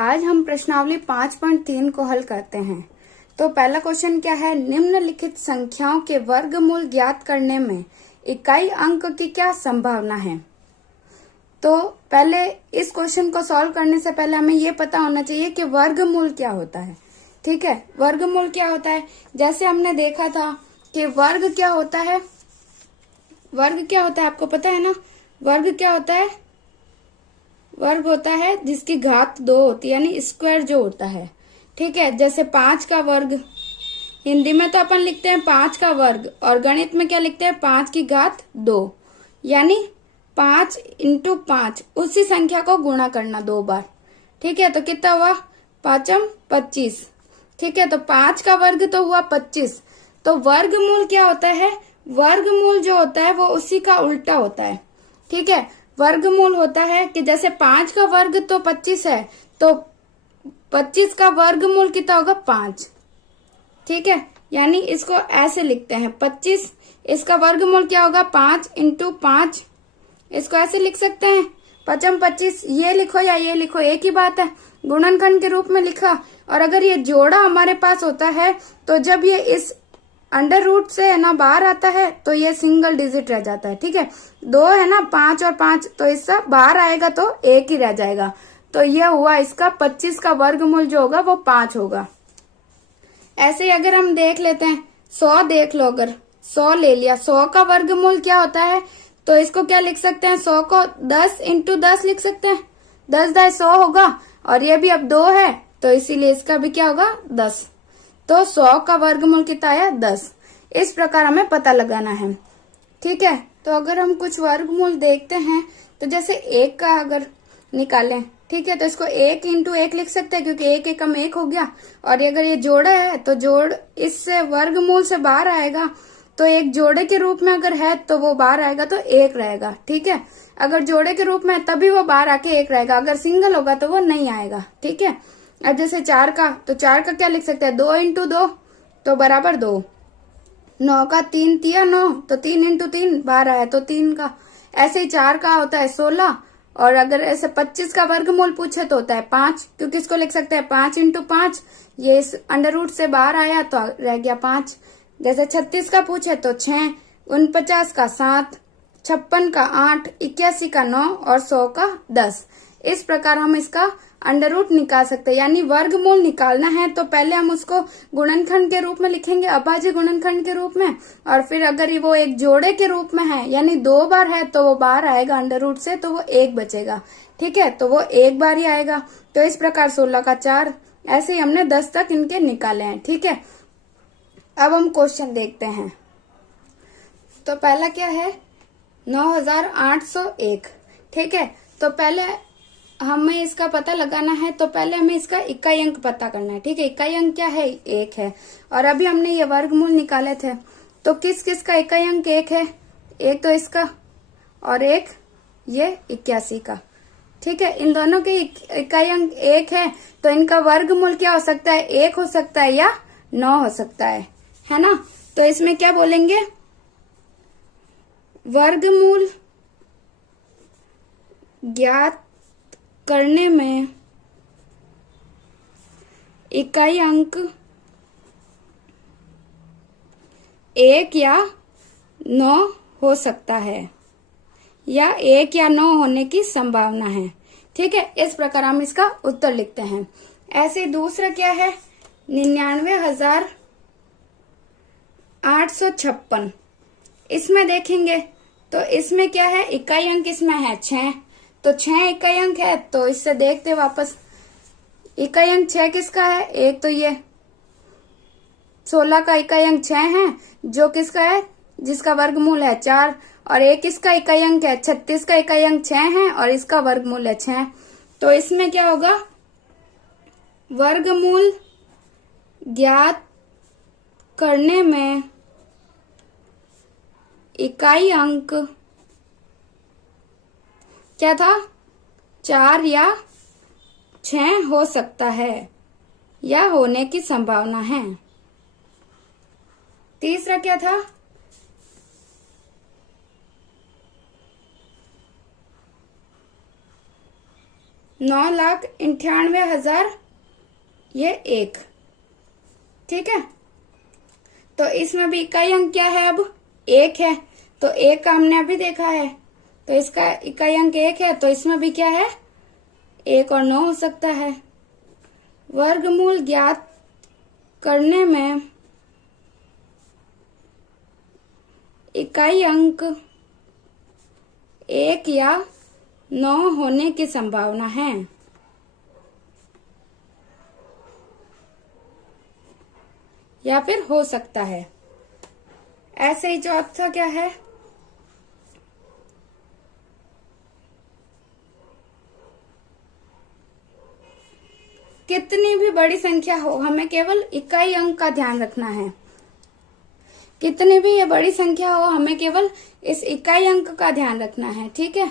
आज हम प्रश्नावली 5.3 को हल करते हैं। तो पहला क्वेश्चन क्या है, निम्नलिखित संख्याओं के वर्गमूल ज्ञात करने में इकाई अंक की क्या संभावना है। तो पहले इस क्वेश्चन को सॉल्व करने से पहले हमें ये पता होना चाहिए कि वर्गमूल क्या होता है। ठीक है, वर्गमूल क्या होता है, जैसे हमने देखा था कि वर्ग क्या होता है। वर्ग क्या होता है आपको पता है ना, वर्ग क्या होता है, वर्ग होता है जिसकी घात 2 होती है, यानी स्क्वायर जो होता है। ठीक है, जैसे 5 का वर्ग, हिंदी में तो अपन लिखते हैं 5 का वर्ग, और गणित में क्या लिखते हैं 5 की घात 2, यानी 5 इंटू 5, उसी संख्या को गुणा करना 2 बार। ठीक है, तो कितना हुआ, 5 25। ठीक है, तो 5 का वर्ग तो हुआ 25। तो वर्गमूल क्या होता है, वर्गमूल जो होता है वो उसी का उल्टा होता है। ठीक है, वर्गमूल होता है कि जैसे 5 का वर्ग तो 25 है, तो 25 का वर्गमूल कितना होगा, 5। ठीक है, यानी इसको ऐसे लिखते हैं 25, इसका वर्गमूल क्या होगा 5 इंटू 5। इसको ऐसे लिख सकते हैं 5 25, ये लिखो या ये लिखो एक ही बात है, गुणनखंड के रूप में लिखा। और अगर ये जोड़ा हमारे पास होता है तो जब ये इस अंडर रूट से है ना बाहर आता है तो ये सिंगल डिजिट रह जाता है। ठीक है, 2 है ना, 5 और 5, तो इससे बाहर आएगा तो 1 ही रह जाएगा। तो ये हुआ इसका 25 का वर्गमूल जो होगा वो 5 होगा। ऐसे ही अगर हम देख लेते हैं 100, देख लो, अगर 100 ले लिया, 100 का वर्गमूल क्या होता है, तो इसको क्या लिख सकते हैं, 100 को 10 इंटू 10 लिख सकते हैं, 10 दाई 100 होगा, और ये भी अब 2 है तो इसीलिए इसका भी क्या होगा 10। तो 100 का वर्गमूल कितना आया 10। इस प्रकार हमें पता लगाना है। ठीक है, तो अगर हम कुछ वर्गमूल देखते हैं तो जैसे 1 का अगर निकालें, ठीक है, तो इसको 1 इंटू 1 लिख सकते हैं क्योंकि 1 एकम 1 हो गया। और अगर ये जोड़ा है तो जोड़ इससे वर्गमूल से बाहर आएगा, तो एक जोड़े के रूप में अगर है तो वो बाहर आएगा तो 1 रहेगा। ठीक है, अगर जोड़े के रूप में है तभी वो बाहर आके 1 रहेगा, अगर सिंगल होगा तो वो नहीं आएगा। ठीक है, अब जैसे 4 का, तो 4 का क्या लिख सकते हैं, 2 इंटू 2 तो बराबर 2। 9 का 3 तिया 9, तो 3 इंटू 3 बाहर आया तो 3 का। ऐसे ही 4 का होता है 16, और अगर ऐसे 25 का वर्गमूल पूछे तो होता है 5, क्योंकि इसको लिख सकते हैं 5 इंटू 5, ये इस अंडर रूट से बाहर आया तो रह गया 5। जैसे 36 का पूछे तो 6, 49 का 7, 56 का 8, 81 का 9 और 100 का 10। इस प्रकार हम इसका अंडर रूट निकाल सकते हैं। यानी वर्गमूल निकालना है तो पहले हम उसको गुणनखंड के रूप में लिखेंगे, अभाज्य गुणनखंड के रूप में, और फिर अगर वो एक जोड़े के रूप में है यानी 2 बार है तो वो बाहर आएगा अंडर रूट से, तो वो 1 बचेगा। ठीक है, तो वो 1 बार ही आएगा। तो इस प्रकार 16 का 4, ऐसे ही हमने 10 तक इनके निकाले हैं। ठीक है, अब हम क्वेश्चन देखते हैं। तो पहला क्या है, 9801। ठीक है, तो पहले हमें इसका पता लगाना है, तो पहले हमें इसका इकाई अंक पता करना है। ठीक है, इकाई अंक क्या है, 1 है, और अभी हमने ये वर्गमूल निकाले थे, तो किस किस का इकाई अंक 1 है, एक तो इसका और एक ये 81 का। ठीक है, इन दोनों के इकाई अंक 1 है, तो इनका वर्गमूल क्या हो सकता है, 1 हो सकता है या 9 हो सकता है ना। तो इसमें क्या बोलेंगे, वर्गमूल ज्ञात करने में इकाई अंक 1 या 9 हो सकता है, या 1 या 9 होने की संभावना है। ठीक है, इस प्रकार हम इसका उत्तर लिखते हैं। ऐसे दूसरा क्या है, 99,856। इसमें देखेंगे तो इसमें क्या है, इकाई अंक इसमें है 6, तो 6 इकाई अंक है, तो इससे देखते वापस इकाई अंक 6 किसका है, एक तो ये 16 का इकाई अंक 6 है, जो किसका है, जिसका वर्गमूल है 4, और एक इसका इकाई अंक है 36 का इकाई अंक 6 है, और इसका वर्गमूल है 6। तो इसमें क्या होगा, वर्गमूल ज्ञात करने में इकाई अंक क्या था, 4 या 6 हो सकता है या होने की संभावना है। तीसरा क्या था, 9,98,000 ये 1। ठीक है, तो इसमें भी इकाई अंक क्या है, अब 1 है। तो 1 का हमने अभी देखा है, तो इसका इकाई अंक 1 है, तो इसमें भी क्या है, 1 और 9 हो सकता है। वर्गमूल ज्ञात करने में इकाई अंक 1 या 9 होने की संभावना है। या फिर हो सकता है। ऐसे ही चौथा क्या है, कितनी भी बड़ी संख्या हो, हमें केवल इकाई अंक का ध्यान रखना है। कितनी भी ये बड़ी संख्या हो, हमें केवल इस इकाई अंक का ध्यान रखना है। ठीक है,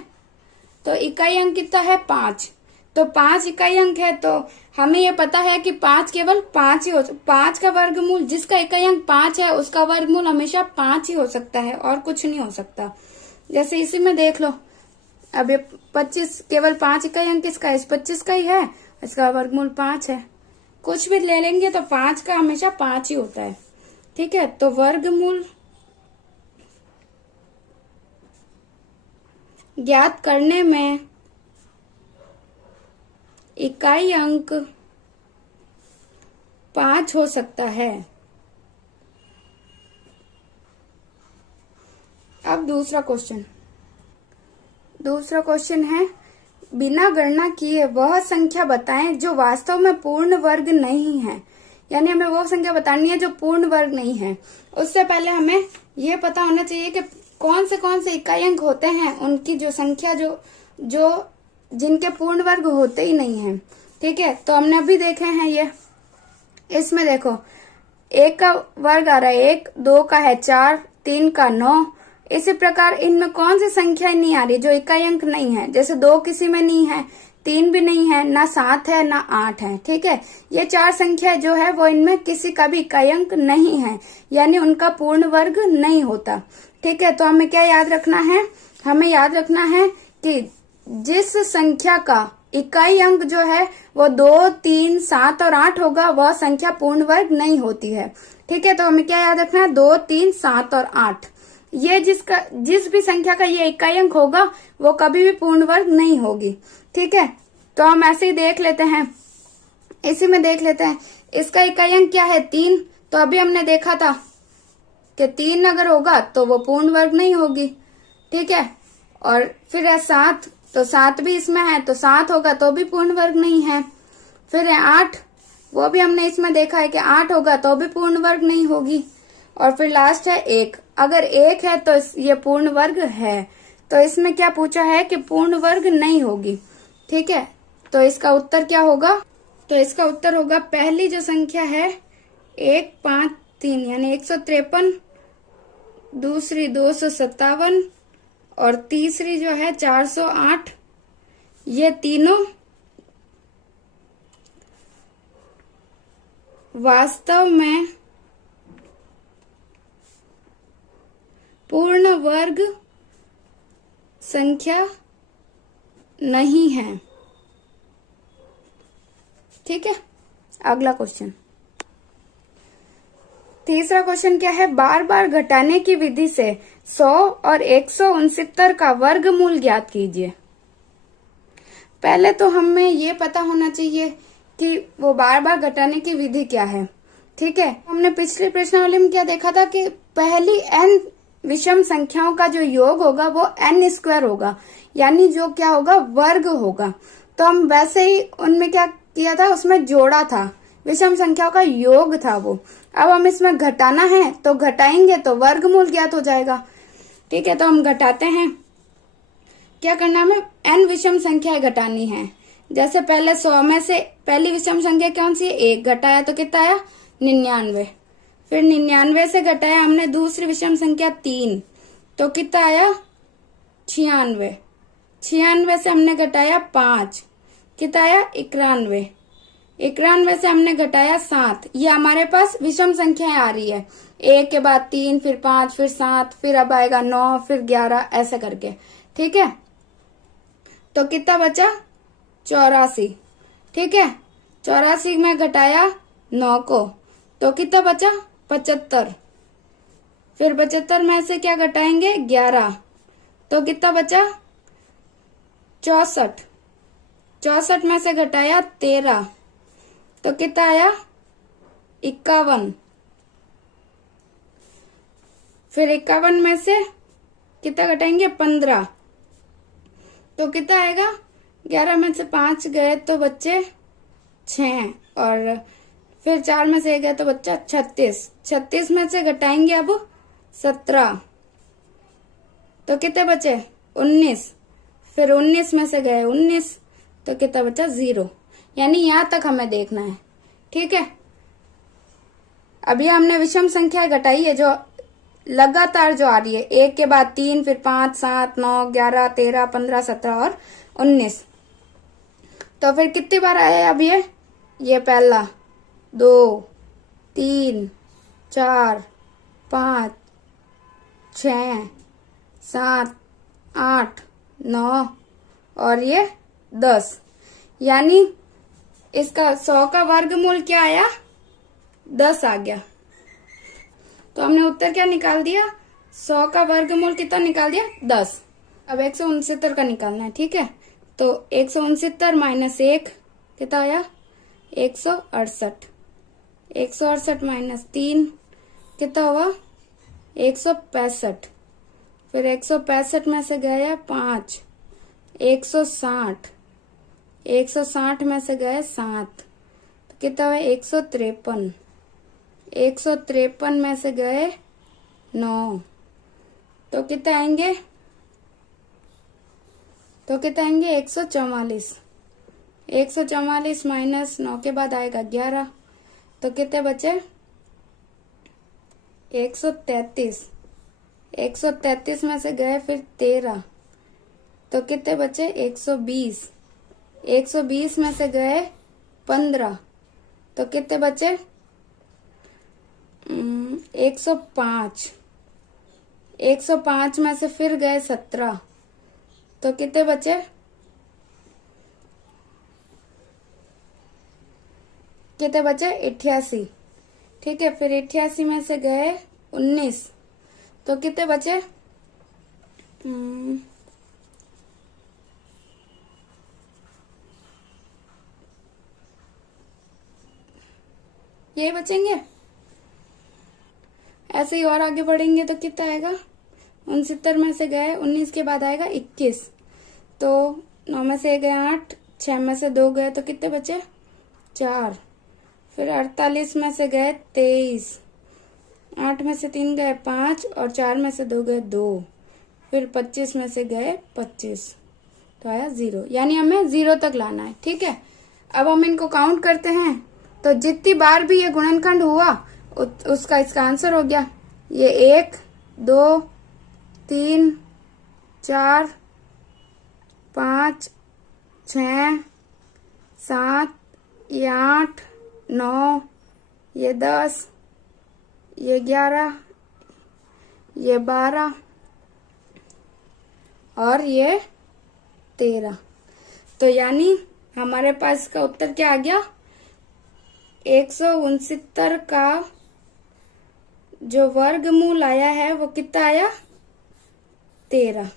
तो इकाई अंक कितना है, 5। तो 5 इकाई अंक है, तो हमें ये पता है कि 5 केवल 5 ही हो, 5 का वर्गमूल, जिसका इकाई अंक 5 है उसका वर्गमूल हमेशा 5 ही हो सकता है और कुछ नहीं हो सकता। जैसे इसी में देख लो, अब ये 25 केवल 5 इकाई अंक किसका है, इस 25 का ही है, इसका वर्गमूल 5 है। कुछ भी ले लेंगे तो 5 का हमेशा 5 ही होता है। ठीक है, तो वर्गमूल ज्ञात करने में इकाई अंक 5 हो सकता है। अब दूसरा क्वेश्चन है, बिना गणना किए वह संख्या बताएं जो वास्तव में पूर्ण वर्ग नहीं है। यानी हमें वो संख्या बतानी है जो पूर्ण वर्ग नहीं है। उससे पहले हमें ये पता होना चाहिए कि कौन से इकाई अंक होते हैं, उनकी जो संख्या जो जिनके पूर्ण वर्ग होते ही नहीं है। ठीक है, तो हमने अभी देखे हैं ये, इसमें देखो 1 का वर्ग आ रहा है 1, 2 का है 4, 3 का 9। इसी प्रकार इनमें कौन सी संख्या नहीं आ रही जो इकाई अंक नहीं है, जैसे 2 किसी में नहीं है, 3 भी नहीं है, ना 7 है, ना 8 है। ठीक है, ये 4 संख्या जो है वो इनमें किसी का भी इकाई अंक नहीं है, यानी उनका पूर्ण वर्ग नहीं होता। ठीक है, तो हमें क्या याद रखना है, हमें याद रखना है कि जिस संख्या का इकाई अंक जो है वो 2, 3, 7 और 8 होगा, वह संख्या पूर्ण वर्ग नहीं होती है। ठीक है, तो हमें क्या याद रखना है, 2, 3, 7 और 8, ये जिस भी संख्या का ये इकाई अंक होगा वो कभी भी पूर्ण वर्ग नहीं होगी। ठीक है, तो हम ऐसे ही देख लेते हैं, इसी में देख लेते हैं, इसका इकाई अंक क्या है, 3। तो अभी हमने देखा था कि 3 अगर होगा तो वो पूर्ण वर्ग नहीं होगी। ठीक है, और फिर है 7, तो 7 भी इसमें है, तो 7 होगा तो भी पूर्ण वर्ग नहीं है। फिर है 8, वो भी हमने इसमें देखा है कि 8 होगा तो भी पूर्ण वर्ग नहीं होगी। और फिर लास्ट है 1, अगर 1 है तो ये पूर्ण वर्ग है। तो इसमें क्या पूछा है कि पूर्ण वर्ग नहीं होगी। ठीक है, तो इसका उत्तर क्या होगा, तो इसका उत्तर होगा पहली जो संख्या है 153 यानी 153, दूसरी 257 और तीसरी जो है 408, ये तीनों वास्तव में पूर्ण वर्ग संख्या नहीं है। ठीक है, अगला क्वेश्चन, तीसरा क्वेश्चन क्या है, बार बार घटाने की विधि से 100 और 169 का वर्गमूल ज्ञात कीजिए। पहले तो हमें ये पता होना चाहिए कि वो बार बार घटाने की विधि क्या है। ठीक है, हमने पिछली प्रश्नावली में क्या देखा था कि पहली n विषम संख्याओं का जो योग होगा वो n² होगा, यानी जो क्या होगा, वर्ग होगा। तो हम वैसे ही उनमें क्या किया था, उसमें जोड़ा था, विषम संख्याओं का योग था वो। अब हम इसमें घटाना है तो घटाएंगे तो वर्गमूल ज्ञात हो जाएगा। ठीक है, तो हम घटाते हैं, क्या करना हमें, n विषम संख्याएं घटानी है। जैसे पहले 100 में से पहली विषम संख्या कौन सी है, 1, घटाया तो कितना आया, 99। फिर 99 से घटाया हमने दूसरी विषम संख्या 3, तो कितना आया, 96। 96 से हमने घटाया 5, कितना आया, 91। 91 से हमने घटाया 7। ये हमारे पास विषम संख्याएं आ रही है, 1 के बाद 3, फिर 5, फिर 7, फिर अब आएगा 9, फिर 11, ऐसे करके। ठीक है, तो कितना बचा, 84। ठीक है, 84 में घटाया 9 को तो कितना बचा 75। फिर 75 में से क्या घटाएंगे 11 तो कितना बचा 64। 64 में से घटाया 13 तो कितना आया 51। फिर 51 में से कितना घटाएंगे 15 तो कितना आएगा 11 में से 5 गए तो बच्चे 6 और फिर 4 में से 1 गए तो बच्चा 36। 36 में से घटाएंगे अब 17 तो कितने बचे 19। फिर 19 में से गए 19 तो कितना बचा 0। यानी यहां तक हमें देखना है। ठीक है, अभी हमने विषम संख्या घटाई है जो लगातार जो आ रही है, 1 के बाद 3, फिर 5, 7, 9, 11, 13, 15, 17 और 19। तो फिर कितनी बार आया अब ये पहला 2, 3, 4, 5, 6, 7, 8, 9 और ये 10। यानी इसका 100 का वर्गमूल क्या आया 10 आ गया। तो हमने उत्तर क्या निकाल दिया 100 का वर्गमूल कितना निकाल दिया 10। अब 169 का निकालना है। ठीक है, तो 169 माइनस 1 कितना आया 168। 168 माइनस 3 कितना हुआ 165। फिर 165 में से गया 5 160। 160 में से गए 7 तो कितना हुआ 153। 153 में से गए 9 तो कितना आएंगे 144। 144 माइनस 9 के बाद आएगा 11 तो कितने बचे 133। 133 में से गए फिर 13 तो कितने बचे 120। 120 में से गए 15 तो कितने बचे 105। 105 में से फिर गए 17 तो कितने बचे कितने बचे 88। ठीक है, फिर 88 में से गए 19 तो कितने बचे ये बचेंगे। ऐसे ही और आगे बढ़ेंगे तो कितना आएगा 69 में से गए 19 के बाद आएगा 21 तो 9 में से गए 8, 6 में से 2 गए तो कितने बचे 4। फिर 48 में से गए 23, 8 में से 3 गए 5 और 4 में से 2 गए 2। फिर 25 में से गए 25 तो आया 0। यानी हमें 0 तक लाना है। ठीक है, अब हम इनको काउंट करते हैं तो जितनी बार भी ये गुणनखंड हुआ उसका इसका आंसर हो गया। ये 1, 2, 3, 4, 5, 6, 7, ये 8, 9, ये 10, ये 11, ये 12 और ये 13। तो यानी हमारे पास का उत्तर क्या आ गया 169 का जो वर्गमूल आया है वो कितना आया 13।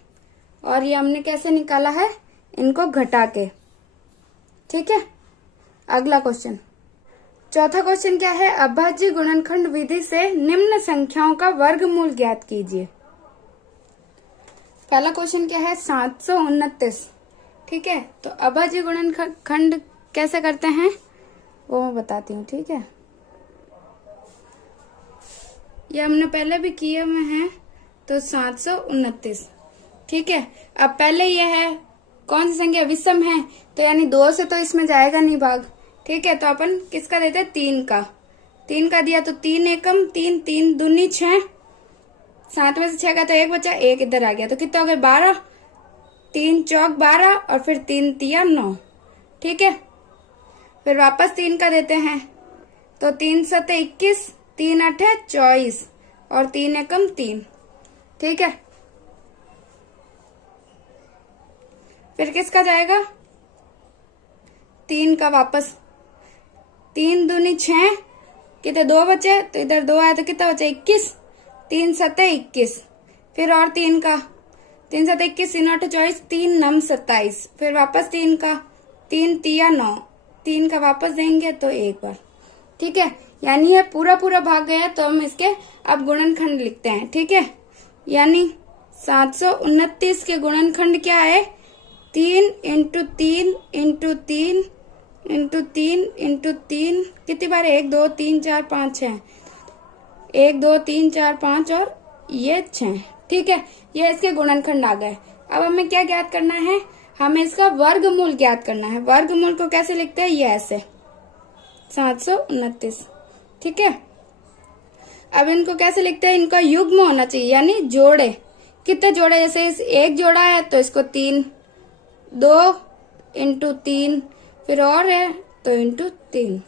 और ये हमने कैसे निकाला है इनको घटा के। ठीक है, अगला क्वेश्चन, चौथा क्वेश्चन क्या है अभाज्य गुणनखंड विधि से निम्न संख्याओं का वर्गमूल ज्ञात कीजिए। पहला क्वेश्चन क्या है 729। ठीक है, तो अभाज्य गुणनखंड कैसे करते हैं वो मैं बताती हूँ। ठीक है, ये हमने पहले भी किए हुए हैं तो 729। ठीक है, अब पहले ये है कौन सी संख्या विषम है तो यानी 2 से तो इसमें जाएगा नहीं भाग। ठीक है, तो अपन किसका देते हैं 3 का। 3 का दिया तो 3 एकम 3, 3 दूनी 6, 7 में से 6 का तो 1 बचा, 1 इधर आ गया तो कितना हो गया 12, 3 चौक 12 और फिर 3 तिया 9। ठीक है, फिर वापस 3 का देते हैं तो 3 7 21, 3 8 24 और 3 एकम 3। ठीक है, फिर किसका जाएगा 3 का वापस 3 दूनी 6, कितने 2 बचे, तो इधर 2 आया तो कितना बचा 21, 3 सत्ते 21, फिर और 3 का 3 सत्ते 21, 3 8 24, 3 9 27, फिर वापस 3 का 3 तिया 9, 3 का वापस देंगे तो एक बार। ठीक है, यानी ये पूरा पूरा भाग गया तो हम इसके अब गुणनखंड लिखते हैं। ठीक है, यानी 729 के गुणनखंड क्या है, 3 इंटू 3 इंटू 3 इंटू 3 इंटू 3, कितनी बार 1 2 3 4 5 6, 1 2 3 4 5 और ये 6। ठीक है, ये इसके गुणनखंड आ गए। अब हमें क्या ज्ञात करना है, हमें इसका वर्गमूल ज्ञात करना है। वर्गमूल को कैसे लिखते हैं, ये ऐसे 729। ठीक है, अब इनको कैसे लिखते हैं, इनका युग्म होना चाहिए, यानी जोड़े। कितने जोड़े, जैसे इस एक जोड़ा है तो इसको 3, 2 इंटू 3, फिर और है तो इंटू 3।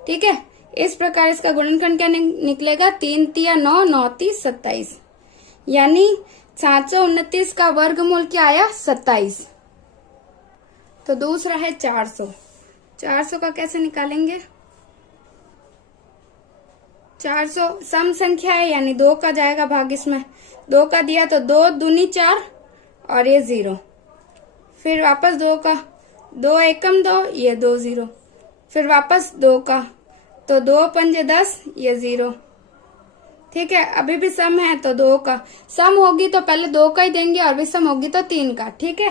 ठीक है, इस प्रकार इसका गुणनखंड क्या निकलेगा, 3 तिया 9, 9 30 27, यानी 729 का वर्गमूल क्या आया 27। तो दूसरा है 400। 400 का कैसे निकालेंगे, 400 सम संख्या है, यानी 2 का जाएगा भाग, इसमें 2 का दिया तो 2 दूनी 4 और ये 0, फिर वापस 2 का 2 एकम 2, ये 2 0, फिर वापस 2 का तो 2 पंजे 10, ये 0। ठीक है, अभी भी सम है तो 2 का सम होगी तो पहले 2 का ही देंगे और भी सम होगी तो 3 का। ठीक है,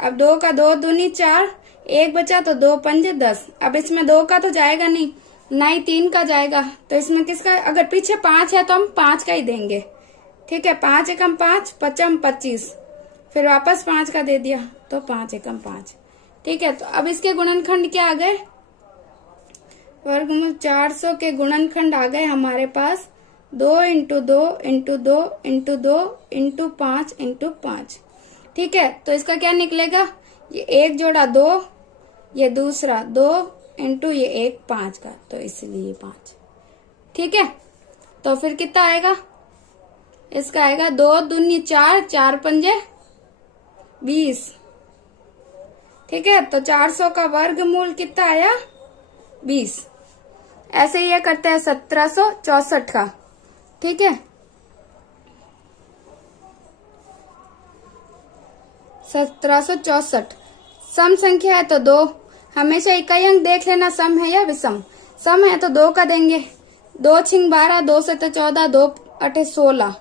अब 2 का 2 दूनी 4, 1 बचा तो 2 पंजे 10। अब इसमें 2 का तो जाएगा नहीं, ना ही 3 का जाएगा, तो इसमें किसका, अगर पीछे 5 है तो हम 5 का ही देंगे। ठीक है, 5 एकम 5, पचम 25, फिर वापस 5 का दे दिया तो 5 एकम 5। ठीक है, तो अब इसके गुणनखंड क्या आ गए, वर्गमूल 400 के गुणनखंड आ गए हमारे पास 2 into 2 into 2 into 2 into 5 into 5। ठीक है, तो इसका क्या निकलेगा, ये एक जोड़ा 2, ये दूसरा 2 इंटू ये एक 5 का, तो इसलिए 5। ठीक है, तो फिर कितना आएगा, इसका आएगा 2 दूनी 4, 4 पंजे 20। ठीक है, तो 400 का वर्गमूल कितना आया 20। ऐसे ही ये करते हैं 1764 का। ठीक है, 1764 सम संख्या है तो 2, हमेशा इकाई अंक देख लेना सम है या विषम। सम है तो 2 का देंगे, 2 छिंग 12, 2 सत्ते 14, 2 अठे 16।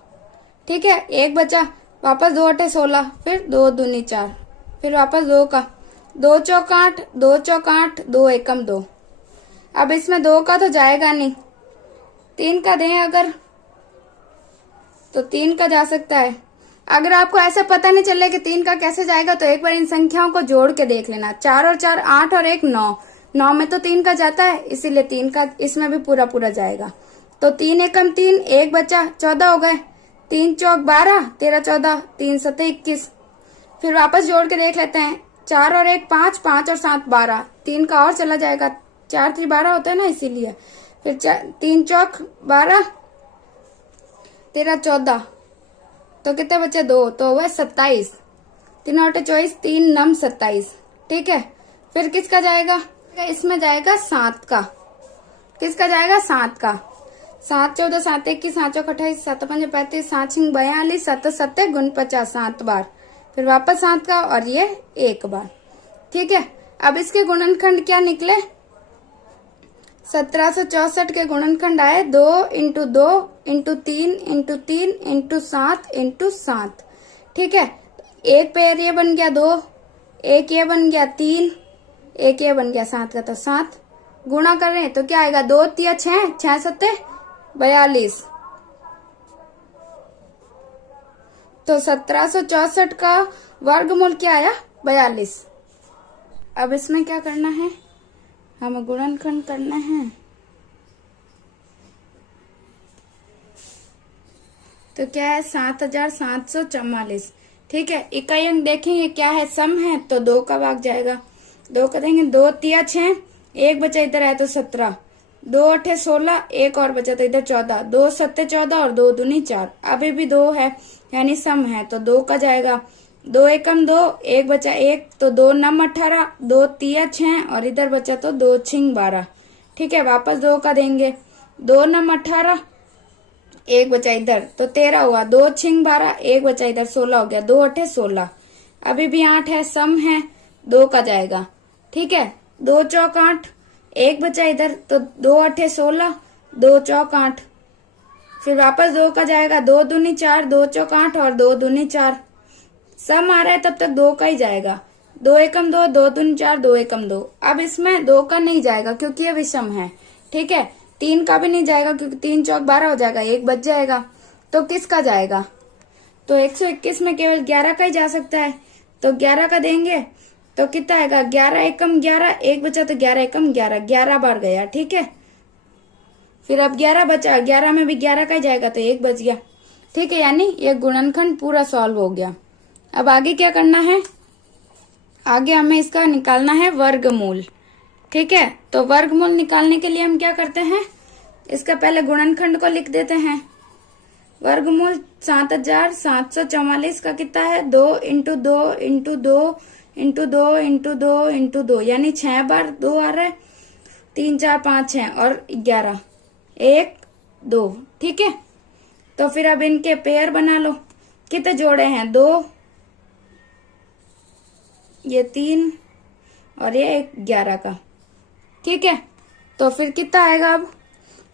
ठीक है, एक बचा, वापस 2 अठे 16, फिर 2 दूनी 4, फिर वापस 2 का 2 चौक 8, 2 चौक 8, 2 एकम 2। अब इसमें 2 का तो जाएगा नहीं, 3 का दें अगर तो 3 का जा सकता है। अगर आपको ऐसे पता नहीं चले कि 3 का कैसे जाएगा तो एक बार इन संख्याओं को जोड़ के देख लेना। 4 और 4 8 और 1 9, 9 में तो 3 का जाता है, इसीलिए 3 का इसमें भी पूरा पूरा जाएगा। तो 3 एकम 3, एक बचा 14 हो गए, 3 चौक 12, 13 14, 3 सत्ते 21। फिर वापस जोड़ के देख लेते हैं, 4 और 1 5, 5 और 7 12, 3 का और चला जाएगा, 4 3 12 होता है ना, इसीलिए। फिर 3 चौक 12, 13 14, तो कितने बचे 2, तो हुआ 27, 3 8 24, 3 9 27। ठीक है, फिर किसका जाएगा, इसमें जाएगा 7 का। किसका जाएगा 7 का, 7 14 7 21, 7 चौक 28, 7 5 35, 7 6 42, 7 7 गुण 50 7 बार, फिर वापस 7 का और ये एक बार। ठीक है, अब इसके गुणनखंड क्या निकले, 1764 के गुणनखंड आए 2 into 2 into 3 into 3 into 7 into 7। ठीक है, एक पेयर ये बन गया 2, एक ये बन गया 3, एक ये बन गया 7 का, तो 7 गुणा कर रहे हैं तो क्या आएगा, 2 तिया 6, 6 सत्ते 42। तो 1764 का वर्गमूल क्या आया 42। अब इसमें क्या करना है, हमें गुणनखंड करना है। तो क्या है 7744। ठीक है, इकाई अंक देखेंगे क्या है, सम है तो 2 का भाग जाएगा, 2 का देंगे, 2 तिया 6, एक बचा इधर है तो 17, 2 अठे 16, एक और बचा तो इधर 14, 2 सत्ते 14 और 2 दूनी 4, अभी भी 2 है यानी सम है तो 2 का जाएगा। दो एकम दो, एक बचा एक, तो दो नम 18, दो तिया 6 और इधर बचा तो दो छिंग 12। ठीक है, वापस दो का देंगे, दो नम 18, एक बचा इधर तो 13 हुआ, दो छिंग 12, एक बचा इधर 16 हो गया, दो अठे 16। अभी भी 8 है, सम है, दो का जाएगा। ठीक है, दो चौक 8, एक बचा इधर तो दो अठे 16, दो चौक 8, फिर वापस दो का जाएगा, दो दूनी 4, दो चौक 8 और दो दूनी 4। सम आ रहा है तब तक दो का ही जाएगा, दो एकम दो, दो दूनी 4, दो एकम दो। अब इसमें दो का नहीं जाएगा क्योंकि ये विषम है। ठीक है, तीन का भी नहीं जाएगा क्योंकि 3 चौक 12 हो जाएगा, एक बच जाएगा। तो किसका जाएगा? तो 121 में केवल 11 का ही जा सकता है, तो 11 का देंगे तो कितना आएगा? 11 एकम 11, एक बचा तो 11 एकम 11, 11 बार गया। ठीक है, फिर अब 11 बचा, 11 में भी 11 का ही जाएगा तो एक बच गया। ठीक है, यानी ये गुणनखंड पूरा सॉल्व हो गया। अब आगे क्या करना है? आगे हमें इसका निकालना है वर्गमूल। ठीक है, तो वर्गमूल निकालने के लिए हम क्या करते हैं? इसका पहले गुणनखंड को लिख देते हैं। वर्गमूल 7744 का कितना है? 2 into 2 into 2 into 2 into 2 into 2, यानी 6 बार 2 आ रहा है, 3 4 5 6 और 11, 1 2। ठीक है, तो फिर अब इनके पेयर बना लो। कितने जोड़े हैं? 2, ये 3 और ये 11 का। ठीक है, तो फिर कितना आएगा अब?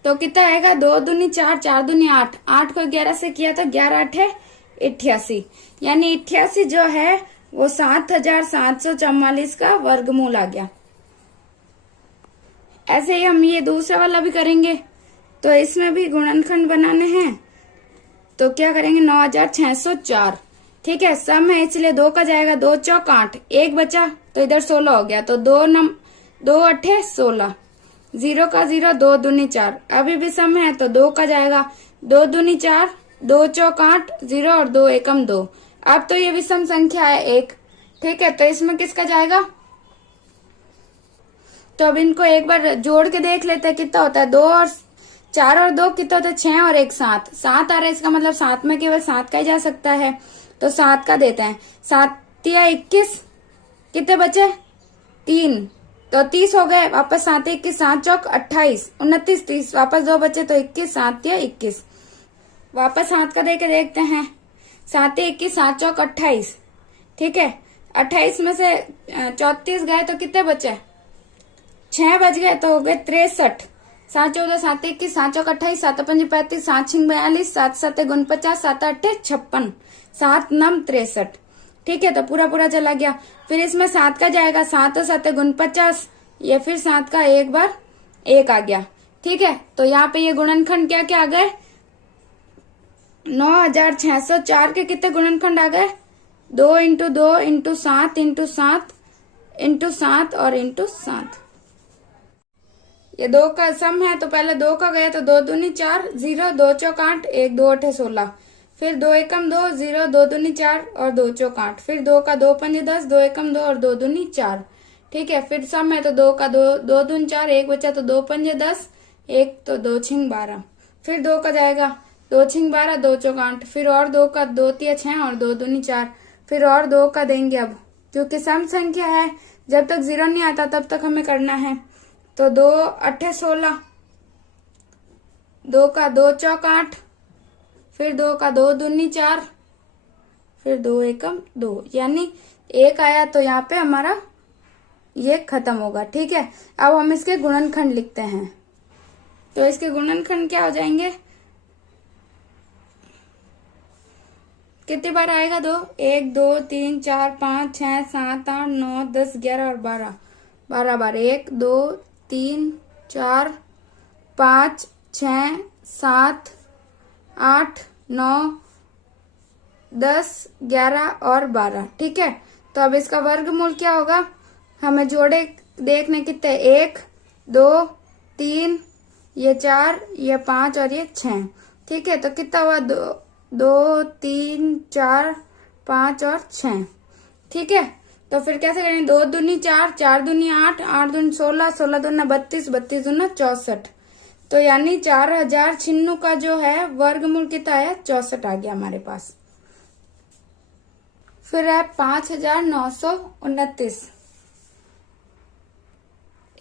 तो कितना आएगा? 2 दूनी 4, 4 दूनी 8, 8 को 11 से किया तो 11 8 88, यानी 88 जो है वो 7744 का वर्गमूल आ गया। ऐसे ही हम ये दूसरा वाला भी करेंगे, तो इसमें भी गुणनखंड बनाने हैं। तो क्या करेंगे? 9604। ठीक है, सम है इसलिए दो का जाएगा, दो चौक 8, एक बचा तो इधर 16 हो गया, तो दो अठे 16, 0 का 0, दो दूनी 4। अभी भी सम है तो दो का जाएगा, दो दूनी 4, दो चौक 8, 0 और दो एकम 2। अब तो ये विषम संख्या है 1। ठीक है, तो इसमें किसका जाएगा? तो अब इनको एक बार जोड़ के देख लेते हैं कितना होता है। 2 और 4 और 2 कितना होता है? 6 और 1 7, 7 आ रहा है, इसका मतलब 7 में केवल 7 का ही जा सकता है, तो 7 का देते हैं। 7 या 21, कितने बचे? 3, तो 30 हो गए। वापस 7 21, 7 चौक 28, 29 30, वापस 2 बचे तो 21, 7 या 21। वापस 7 का देके देखते हैं, 7 21, 7 चौक 28। ठीक है, 28 में से 34 गए तो कितने बचे? 6 बच गए तो हो गए 63। 7 14, 7 21, 7 चौक 28, 7 5 35, 7 6 42, 7 7 49, 7 8 56, 7 9 63। ठीक है, तो पूरा पूरा चला गया। फिर इसमें 7 का जाएगा, 7 और 7 49, ये फिर 7 का एक बार 1 आ गया। ठीक है, तो यहाँ पे ये गुणनखंड क्या क्या आ गए? 9604 के कितने गुणनखंड आ गए? 2 इंटू 2 इंटू 7 इंटू 7 इंटू 7 और इंटू 7। ये 2 का सम है तो पहले 2 का गया तो 2 दूनी 4, 0, 2 चौक 8, 1 2 अठे 16, फिर 2 एकम 2, 0, 2 दूनी 4 और 2 चौक 8, फिर 2 का 2 पंजे 10, 2 एकम 2 और 2 दूनी 4। ठीक है, फिर सम है तो 2 का 2 दूनी 4, 1 बचा तो 2 पंजे 10, 1 तो 2 छिंग 12, फिर 2 का जाएगा, 2 छिंग 12, 2 चौक 8, फिर और 2 का 2 तिया 6 और 2 दूनी 4, फिर और 2 का देंगे। अब क्योंकि सम संख्या है, जब तक 0 नहीं आता तब तक हमें करना है। तो 2 अठे 16, 2 का 2 चौक 8, फिर 2 का 2 दूनी 4, फिर 2 एकम 2, यानी 1 आया तो यहाँ पे हमारा ये खत्म होगा। ठीक है, अब हम इसके गुणनखंड लिखते हैं। तो इसके गुणनखंड क्या हो जाएंगे? कितनी बार आएगा? 2 1 2 3 4 5 6 7 8 9 10 11 और 12, 12 बार 1 2 3 4 5 6 7 8 9 10 11 और 12। ठीक है, तो अब इसका वर्गमूल क्या होगा? हमें जोड़े देखने कितने? 1 2 3, ये 4, ये 5 और ये 6। ठीक है, तो कितना हुआ? 2 3 4 5 और 6। ठीक है, तो फिर कैसे करेंगे? 2 दूनी 4, 4 दूनी 8, 8 दूनी 16, 16 दूना 32, 32 दूना 64। तो यानी 4096 का जो है वर्गमूल कितना है? 64 आ गया हमारे पास। फिर है 5929।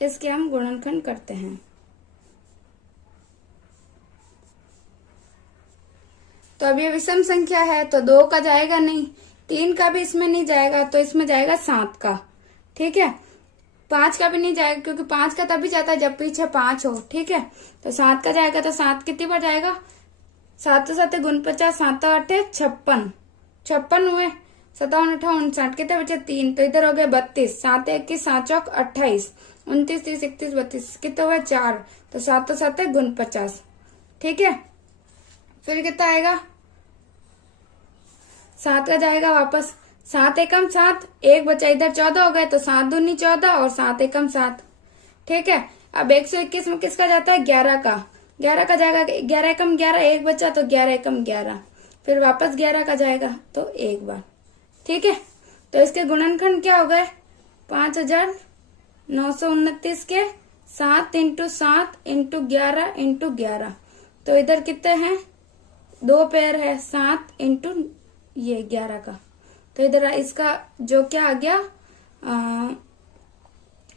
इसके हम गुणनखंड करते हैं। तो अब ये विषम संख्या है तो 2 का जाएगा नहीं, 3 का भी इसमें नहीं जाएगा, तो इसमें जाएगा 7 का। ठीक है, 5 का भी नहीं जाएगा क्योंकि 5 का तभी जाता है जब पीछे 5 हो। ठीक है, तो 7 का जाएगा। तो 7 कितनी बार जाएगा? 7 7 49, 7 8 56, 56 हुए, 57 8 59, कितने बचे? 3, तो इधर हो गए 32, 7 21, 7 चौक 28, 29 30 31 32, कितने हुए? 4, तो 7 7 49। ठीक है, फिर कितना आएगा? 7 का जाएगा वापस, 7 एकम 7, 1 बचा, इधर 14 हो गए, तो 7 दूनी 14 और 7 एकम 7। ठीक है, अब 121 में किसका जाता है? 11 का। 11 का जाएगा, 11 एकम 11, 1 बचा तो 11 एकम 11, फिर वापस 11 का जाएगा तो एक बार। ठीक है, तो इसके गुणनखंड क्या हो गए? 5929 के 7 × 7 × 11 × 11, तो इधर कितने हैं? 2 पेयर है, 7 × ये 11 का, तो इधर इसका जो क्या आ गया?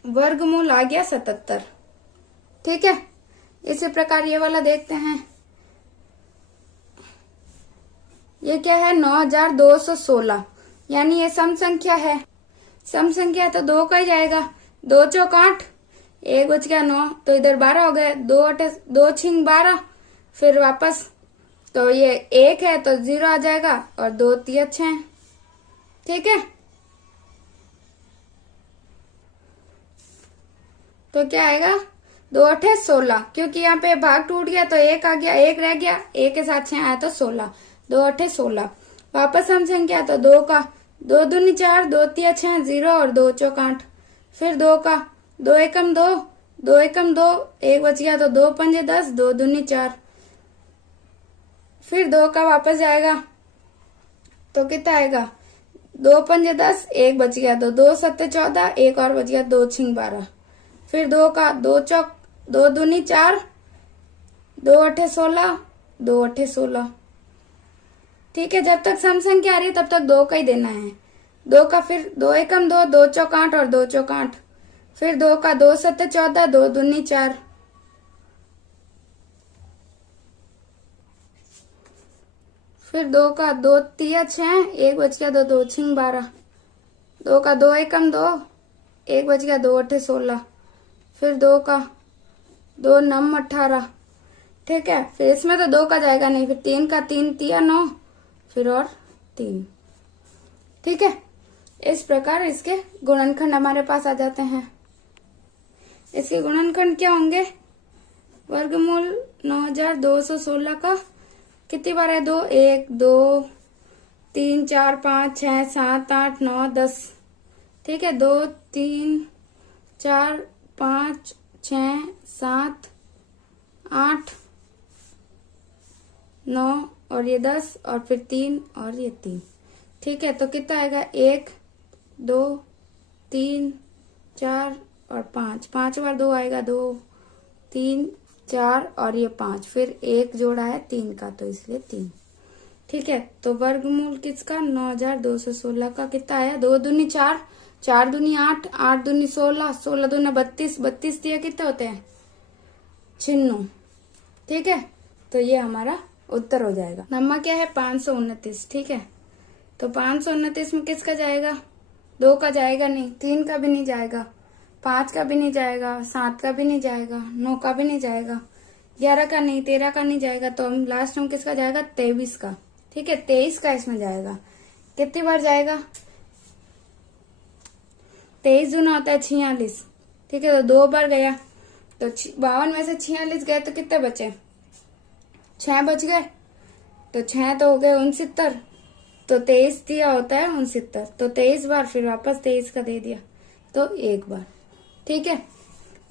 वर्गमूल आ गया 77। ठीक है, इसी प्रकार ये वाला देखते हैं। ये क्या है? 9216, यानी ये सम संख्या है। सम संख्या है तो 2 का ही जाएगा। 2 चौक 8, 1 बच गया 9, तो इधर 12 हो गए, 2 8 2 6 12, फिर वापस, तो ये 1 है तो 0 आ जाएगा और 2 3 6। ठीक है, तो क्या आएगा? 2 8 16, क्योंकि यहाँ पे भाग टूट गया तो 1 आ गया, 1 रह गया, 1 के साथ 6 आया तो 16, 2 8 16। वापस हम संख्या तो 2 का, 2 दूनी 4, 2 3 6 0 और 2 चौक 8, फिर 2 का, 2 एकम 2, 2 एकम 2, 1 बच गया तो 2 पंजे 10, 2 दूनी 4, फिर 2 का वापस जाएगा तो कितना आएगा? 2 पंजे 10, 1 बच गया तो 2 7 14, 1 और बच गया, 2 6 12, फिर 2 का, 2 चौक 2 दूनी 4, 2 8 16, 2 8 16। ठीक है, जब तक सम संख्या आ रही है तब तक 2 का ही देना है। 2 का, फिर 2 एकम 2, 2 चौक 8 और 2 चौक 8, फिर 2 का, 2 7 14, 2 दूनी 4, फिर 2 का, 2 3 6, 1 बच गया तो 2 6 12, 2 का, 2 एकम 2, 1 बच गया, 2 8 16, फिर 2 का, 2 9 18। ठीक है, फिर इसमें तो 2 का जाएगा नहीं, फिर 3 का, 3 3 9, फिर और 3। ठीक है, इस प्रकार इसके गुणनखंड हमारे पास आ जाते हैं। इसके गुणनखंड क्या होंगे? वर्गमूल 9216 का कितनी बार है? 2 1 2 3 4 5 6 7 8 9 10। ठीक है, 2 3 4 5 6 7 8 9 और ये 10 और फिर 3 और ये 3। ठीक है, तो कितना आएगा? 1 2 3 4 और 5, 5 बार 2 आएगा, 2 3 4 और ये 5, फिर 1 जोड़ा है 3 का तो इसलिए 3। ठीक है, तो वर्गमूल किसका? 9216 का कितना आया? 2 दूनी 4, 4 दूनी 8, 8 दूनी 16, 16 दूना 32, 32 दिया कितने होते हैं? 96। ठीक है, तो ये हमारा उत्तर हो जाएगा। नंबर क्या है? 529। ठीक है, तो 529 में किसका जाएगा? 2 का जाएगा नहीं, 3 का भी नहीं जाएगा, 5 का भी नहीं जाएगा, 7 का भी नहीं जाएगा, 9 का भी नहीं जाएगा, 11 का नहीं, 13 का नहीं जाएगा, तो हम लास्ट में किसका जाएगा? 23 का। ठीक है, 23 का इसमें जाएगा। कितनी बार जाएगा? 23 दूना होता है 46। ठीक है, तो 2 बार गया, तो 52 में से 46 गए तो कितने बचे? 6 बच गए, तो 6 तो हो गए 69, तो 23 दिया होता है 69, तो 23 बार, फिर वापस 23 का दे दिया तो एक बार। ठीक है,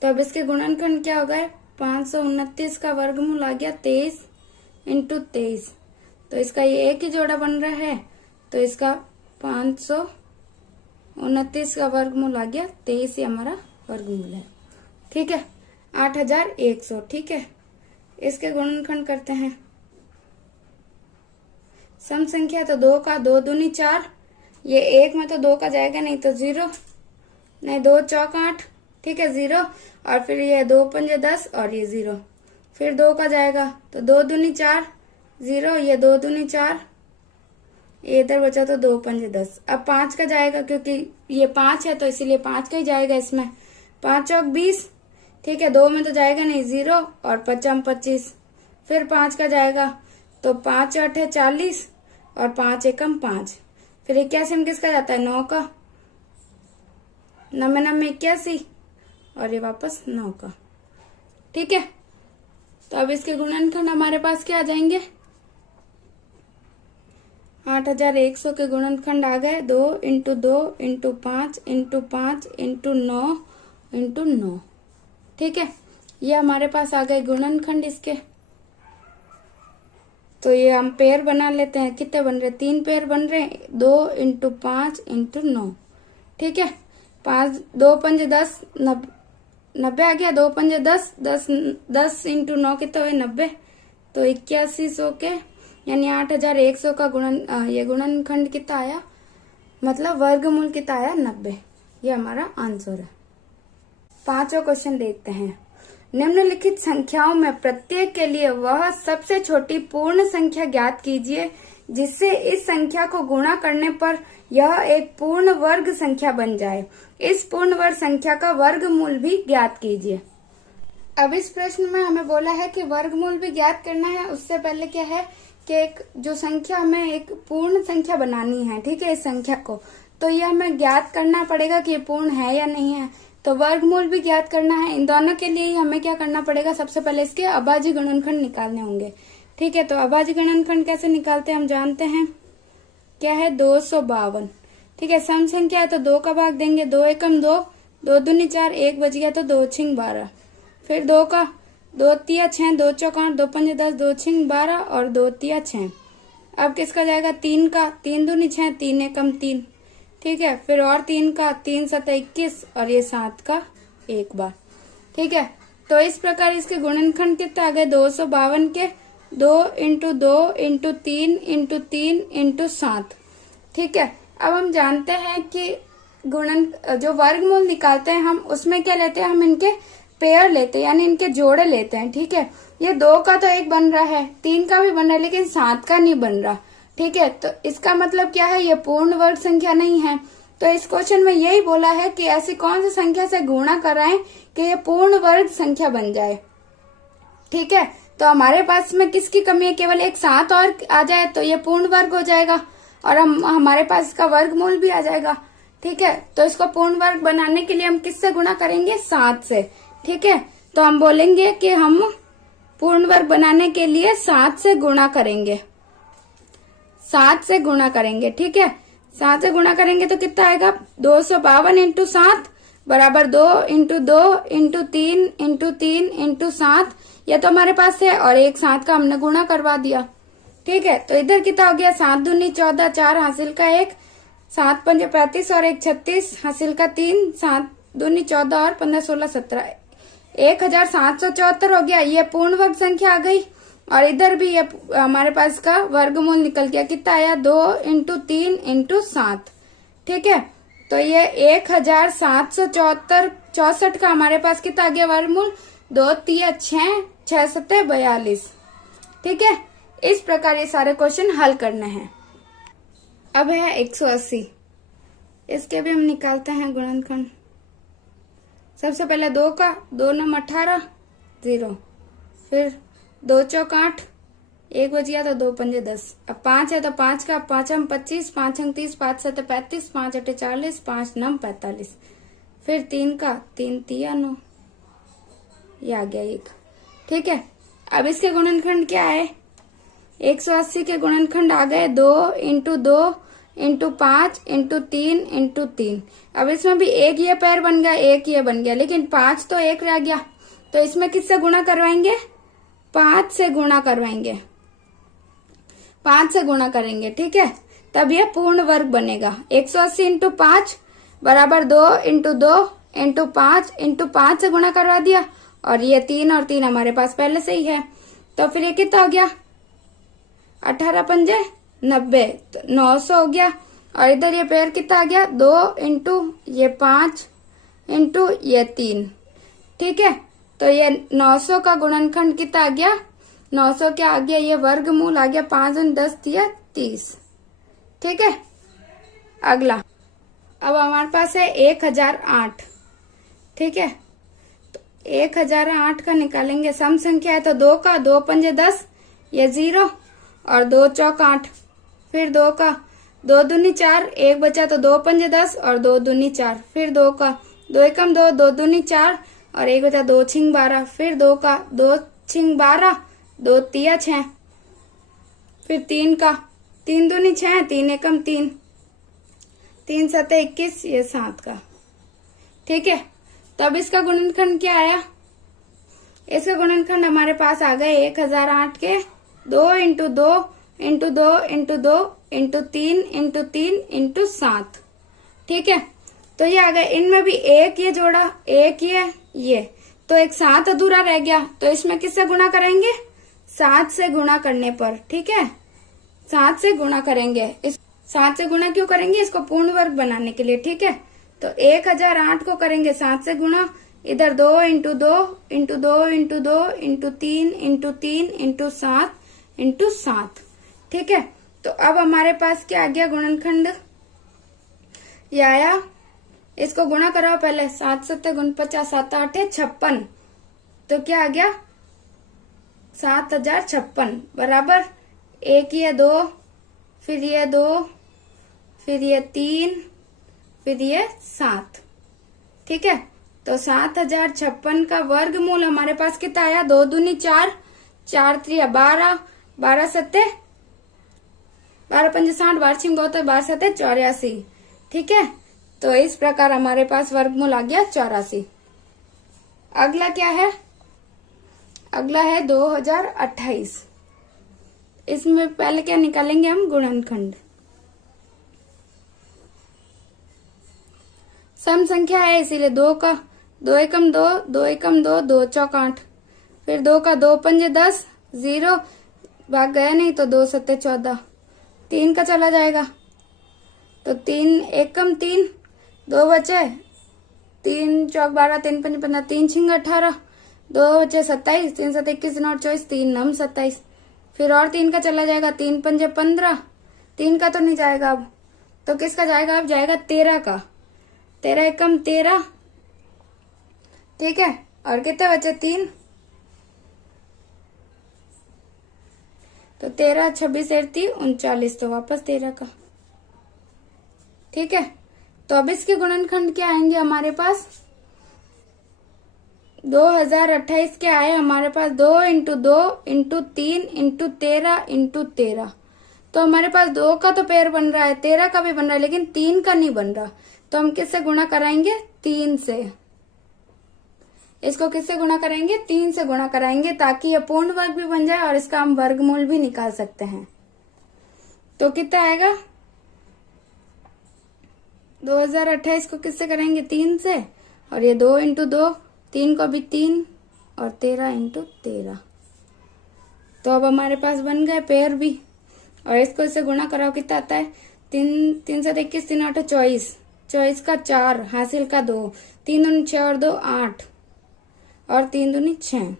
तो अब इसके गुणनखंड क्या हो गए? 529 का वर्गमूल आ गया 23 × 23, तो इसका ये एक ही जोड़ा बन रहा है, तो इसका 529 का वर्गमूल आ गया 23 ही हमारा वर्गमूल है। ठीक है, 8100। ठीक है, इसके गुणनखंड करते हैं। सम संख्या तो 2 का, 2 दूनी 4, ये 1 में तो 2 का जाएगा नहीं तो 0, नहीं 2 चौक 8, ठीक है 0, और फिर ये 2 पंजे 10 और ये 0, फिर 2 का जाएगा तो 2 दूनी 4, 0, ये 2 दूनी 4, ये इधर बचा तो 2 पंजे 10। अब 5 का जाएगा क्योंकि ये 5 है तो इसीलिए 5 का ही जाएगा इसमें, 5 चौक 20, ठीक है 2 में तो जाएगा नहीं 0 और 5 25, फिर 5 का जाएगा तो 5 8 है 40 और 5 एकम 5, फिर 81 में किसका जाता है 9 का, 9 में 81 और ये वापस 9 का, ठीक है। तो अब इसके गुणनखंड हमारे पास क्या आ जाएंगे, 8100 के गुणनखंड आ गए 2 into 2 into 5 into 5 into 9 into 9, ठीक है। ये हमारे पास आ गए गुणनखंड इसके। तो ये हम पेयर बना लेते हैं, कितने बन रहे, 3 पेयर बन रहे हैं, 2 इंटू 5 इंटू 9, ठीक है। 5 2 पंजे 10, 90 आ गया, 2 पंजे 10, 10 इंटू 9 कितने हुए 90, तो 8100 के यानी 8100 का ये गुणनखंड कितना आया, मतलब वर्गमूल कितना आया 90, ये हमारा आंसर है। 5वां क्वेश्चन देखते हैं। निम्नलिखित संख्याओं में प्रत्येक के लिए वह सबसे छोटी पूर्ण संख्या ज्ञात कीजिए जिससे इस संख्या को गुणा करने पर यह एक पूर्ण वर्ग संख्या बन जाए। इस पूर्ण वर्ग संख्या का वर्गमूल भी ज्ञात कीजिए। अब इस प्रश्न में हमें बोला है कि वर्गमूल भी ज्ञात करना है। उससे पहले क्या है कि एक जो संख्या हमें एक पूर्ण संख्या बनानी है, ठीक है, इस संख्या को, तो ये हमें ज्ञात करना पड़ेगा कि ये पूर्ण है या नहीं है। तो वर्गमूल भी ज्ञात करना है। इन दोनों के लिए हमें क्या करना पड़ेगा, सबसे पहले इसके अभाज्य गुणनखंड निकालने होंगे, ठीक है। तो अभाज्य गुणनखंड कैसे निकालते हैं हम जानते हैं, क्या है 252, ठीक है। सम संख्या है तो 2 का भाग देंगे, 2 एकम 2, 2 दूनी 4, 1 बच गया तो 2 छिंग 12, फिर 2 का 2 तिया 6, 2 चौक 8, 2 पंजे 10, 2 छिंग 12 और 2 तिया 6। अब किसका जाएगा 3 का, 3 दूनी 6, 3 एकम 3, ठीक है। फिर और 3 का, 3 7 21 और ये 7 का एक बार, ठीक है। तो इस प्रकार इसके गुणनखंड कितने आ गए 252 के 2 इंटू 2 इंटू 3 इंटू 3 इंटू 7, ठीक है। अब हम जानते हैं कि जो वर्गमूल निकालते हैं हम उसमें क्या लेते हैं, हम इनके पेयर लेते हैं यानी इनके जोड़े लेते हैं, ठीक है। ये 2 का तो एक बन रहा है, 3 का भी बन रहा है, लेकिन 7 का नहीं बन रहा, ठीक है। तो इसका मतलब क्या है, ये पूर्ण वर्ग संख्या नहीं है। तो इस क्वेश्चन में यही बोला है कि ऐसी कौन सी संख्या से गुणा कराएं कि ये पूर्ण वर्ग संख्या बन जाए, ठीक है। तो हमारे पास में किसकी कमी है, केवल एक 7 और आ जाए तो ये पूर्ण वर्ग हो जाएगा और हमारे पास इसका वर्गमूल भी आ जाएगा, ठीक है। तो इसको पूर्ण वर्ग बनाने के लिए हम किससे गुणा करेंगे, 7 से, ठीक है। तो हम बोलेंगे कि हम पूर्ण वर्ग बनाने के लिए 7 से गुणा करेंगे, 7 से गुणा करेंगे, ठीक है। 7 से गुणा करेंगे तो कितना आएगा 252 इंटू 7 बराबर 2 इंटू 2 इंटू 3 इंटू 3 इंटू 7, यह तो हमारे पास है और एक 7 का हमने गुणा करवा दिया, ठीक है। तो इधर कितना हो गया 7 दूनी 14, 4 हासिल का 1, 7 पंजे 35 और 1 36 हासिल का 3, 7 दूनी 14 और 15 16 17, 1774 हो गया। ये पूर्ण वर्ग संख्या आ गई और इधर भी ये हमारे पास का वर्गमूल निकल गया, कितना आया 2 इंटू 3 इंटू 7, ठीक है। तो ये 1764 का हमारे पास कितना आ गया वर्गमूल, 2 3 6 6 7 42, ठीक है। इस प्रकार ये सारे क्वेश्चन हल करने हैं। अब है 180, इसके भी हम निकालते हैं गुणनखंड। सबसे पहले 2 का 2 9 18 0, फिर 2 चौक 8, 1 बच गया तो 2 पंजे 10। अब 5 है तो 5 का 5 हम 25, 5 अंक 30, 5 7 35, 5 8 40, 5 9 45, फिर 3 का 3 तिया 9, ये आ गया 1, ठीक है। अब इसके गुणनखंड क्या है, 180 के गुणनखंड आ गए 2 इंटू 2 इंटू 5 इंटू 3 इंटू 3। अब इसमें भी एक ये पैर बन गया, एक ये बन गया, लेकिन 5 तो एक रह गया, तो इसमें किससे गुणा करवाएंगे, 5 से गुणा करवाएंगे, 5 से गुणा करेंगे, ठीक है। तब ये पूर्ण वर्ग बनेगा। 180 इंटू 5 बराबर 2 इंटू 2 इंटू 5 इंटू 5 से गुणा करवा दिया और ये 3 और 3 हमारे पास पहले से ही है, तो फिर ये कितना हो गया 18 पंजे 90, 900 हो गया। और इधर ये पेयर कितना आ गया, 2 इंटू ये 5 इंटू ये 3। ठीक है, तो ये 900 का गुणनखंड कितना आ गया, 900 क्या आ गया, ये वर्गमूल आ गया 5 और 10 दिया 30। ठीक है, अगला अब हमारे पास है 1008। ठीक है, तो 1008 का निकालेंगे, सम संख्या है तो 2 का, 2 पंजे 10, ये 0 और 2 चौक 8, फिर 2 का, 2 दूनी 4, 1 बचा तो 2 पंजे 10 और 2 दूनी 4, फिर 2 का, 2 एकम 2, 2 दूनी 4 और 1 बचा, 2 छिंग 12, फिर 2 का, 2 छिंग 12, 2 तिया 6, फिर 3 का, 3 दूनी 6, 3 एकम 3, 3 सत्ते 21, ये 7 का। ठीक है, तो अब इसका गुणनखंड क्या आया, इसका गुणनखंड हमारे पास आ गए 1008 के 2 into 2 into 2 into 2 into 3 into 3 into 7। ठीक है, तो ये आ गए, इनमें भी एक ये जोड़ा, एक ये तो एक 7 अधूरा रह गया, तो इसमें किससे गुणा करेंगे, 7 से गुणा करने पर। ठीक है, 7 से गुणा करेंगे, इस 7 से गुणा क्यों करेंगे, इसको पूर्ण वर्ग बनाने के लिए। ठीक है, तो 1008 को करेंगे 7 से गुणा, इधर 2 into 2 into 2 into 2 into 3 into 3 into 7 into 7। ठीक है, तो अब हमारे पास क्या आ गया गुणनखंड, ये आया, इसको गुणा कराओ पहले, 7 सत्ते 49, 7 8 56, तो क्या आ गया 7056 बराबर, एक ये 2, फिर ये 2, फिर ये 3, फिर ये 7। ठीक है, तो 7056 का वर्गमूल हमारे पास कितना आया, 2 दूनी 4, 4 त्रिया 12, 12 सत्ते 12 पंजे 60, 12 छिंग 72, 12 सत्ते 84। ठीक है, तो इस प्रकार हमारे पास वर्गमूल आ गया 84। अगला क्या है, अगला है 2028। इसमें पहले क्या निकालेंगे हम, गुणनखंड। सम संख्या है इसीलिए 2 का, 2 एकम 2, 2 एकम 2, 2 चौक 8, फिर 2 का, 2 पंजे 10, 0 भाग गया नहीं तो 2 सत्ते 14, 3 का चला जाएगा तो 3 एकम 3, 2 बचे, 3 चौक 12, 3 पंजे 15, 3 छिंग 18, 2 बचे 27, 3 सत्ते 21, 9 24, 3 नम 27, फिर और 3 का चला जाएगा, 3 पंजे 15, 3 का तो नहीं जाएगा अब, तो किसका जाएगा, अब जाएगा 13 का, 13 एकम 13। ठीक है, और कितने बचे 3, तो 13 26 39, तो वापस 13 का। ठीक है, तो अब इसके गुणनखंड क्या आएंगे हमारे पास, 2028 के आए हमारे पास 2 इंटू 2 इंटू 3 इंटू 13 इंटू 13, तो हमारे पास 2 का तो पेयर बन रहा है, 13 का भी बन रहा है, लेकिन 3 का नहीं बन रहा, तो हम किससे गुणा कराएंगे, 3 से। इसको किससे गुणा कराएंगे, 3 से गुणा कराएंगे, ताकि ये पूर्ण वर्ग भी बन जाए और इसका हम वर्गमूल भी निकाल सकते हैं। तो कितना आएगा, 2028 को किससे करेंगे, 3 से, और ये 2 इंटू 2, 3 को भी 3 और 13 इंटू 13, तो अब हमारे पास बन गए पेयर भी, और इसको इससे गुणा कराओ कितना आता है, 3 से 21, 3 8 24, 24 का 4, हासिल का 2, 3 दूनी 6 और 2 8 और 3 दूनी 6,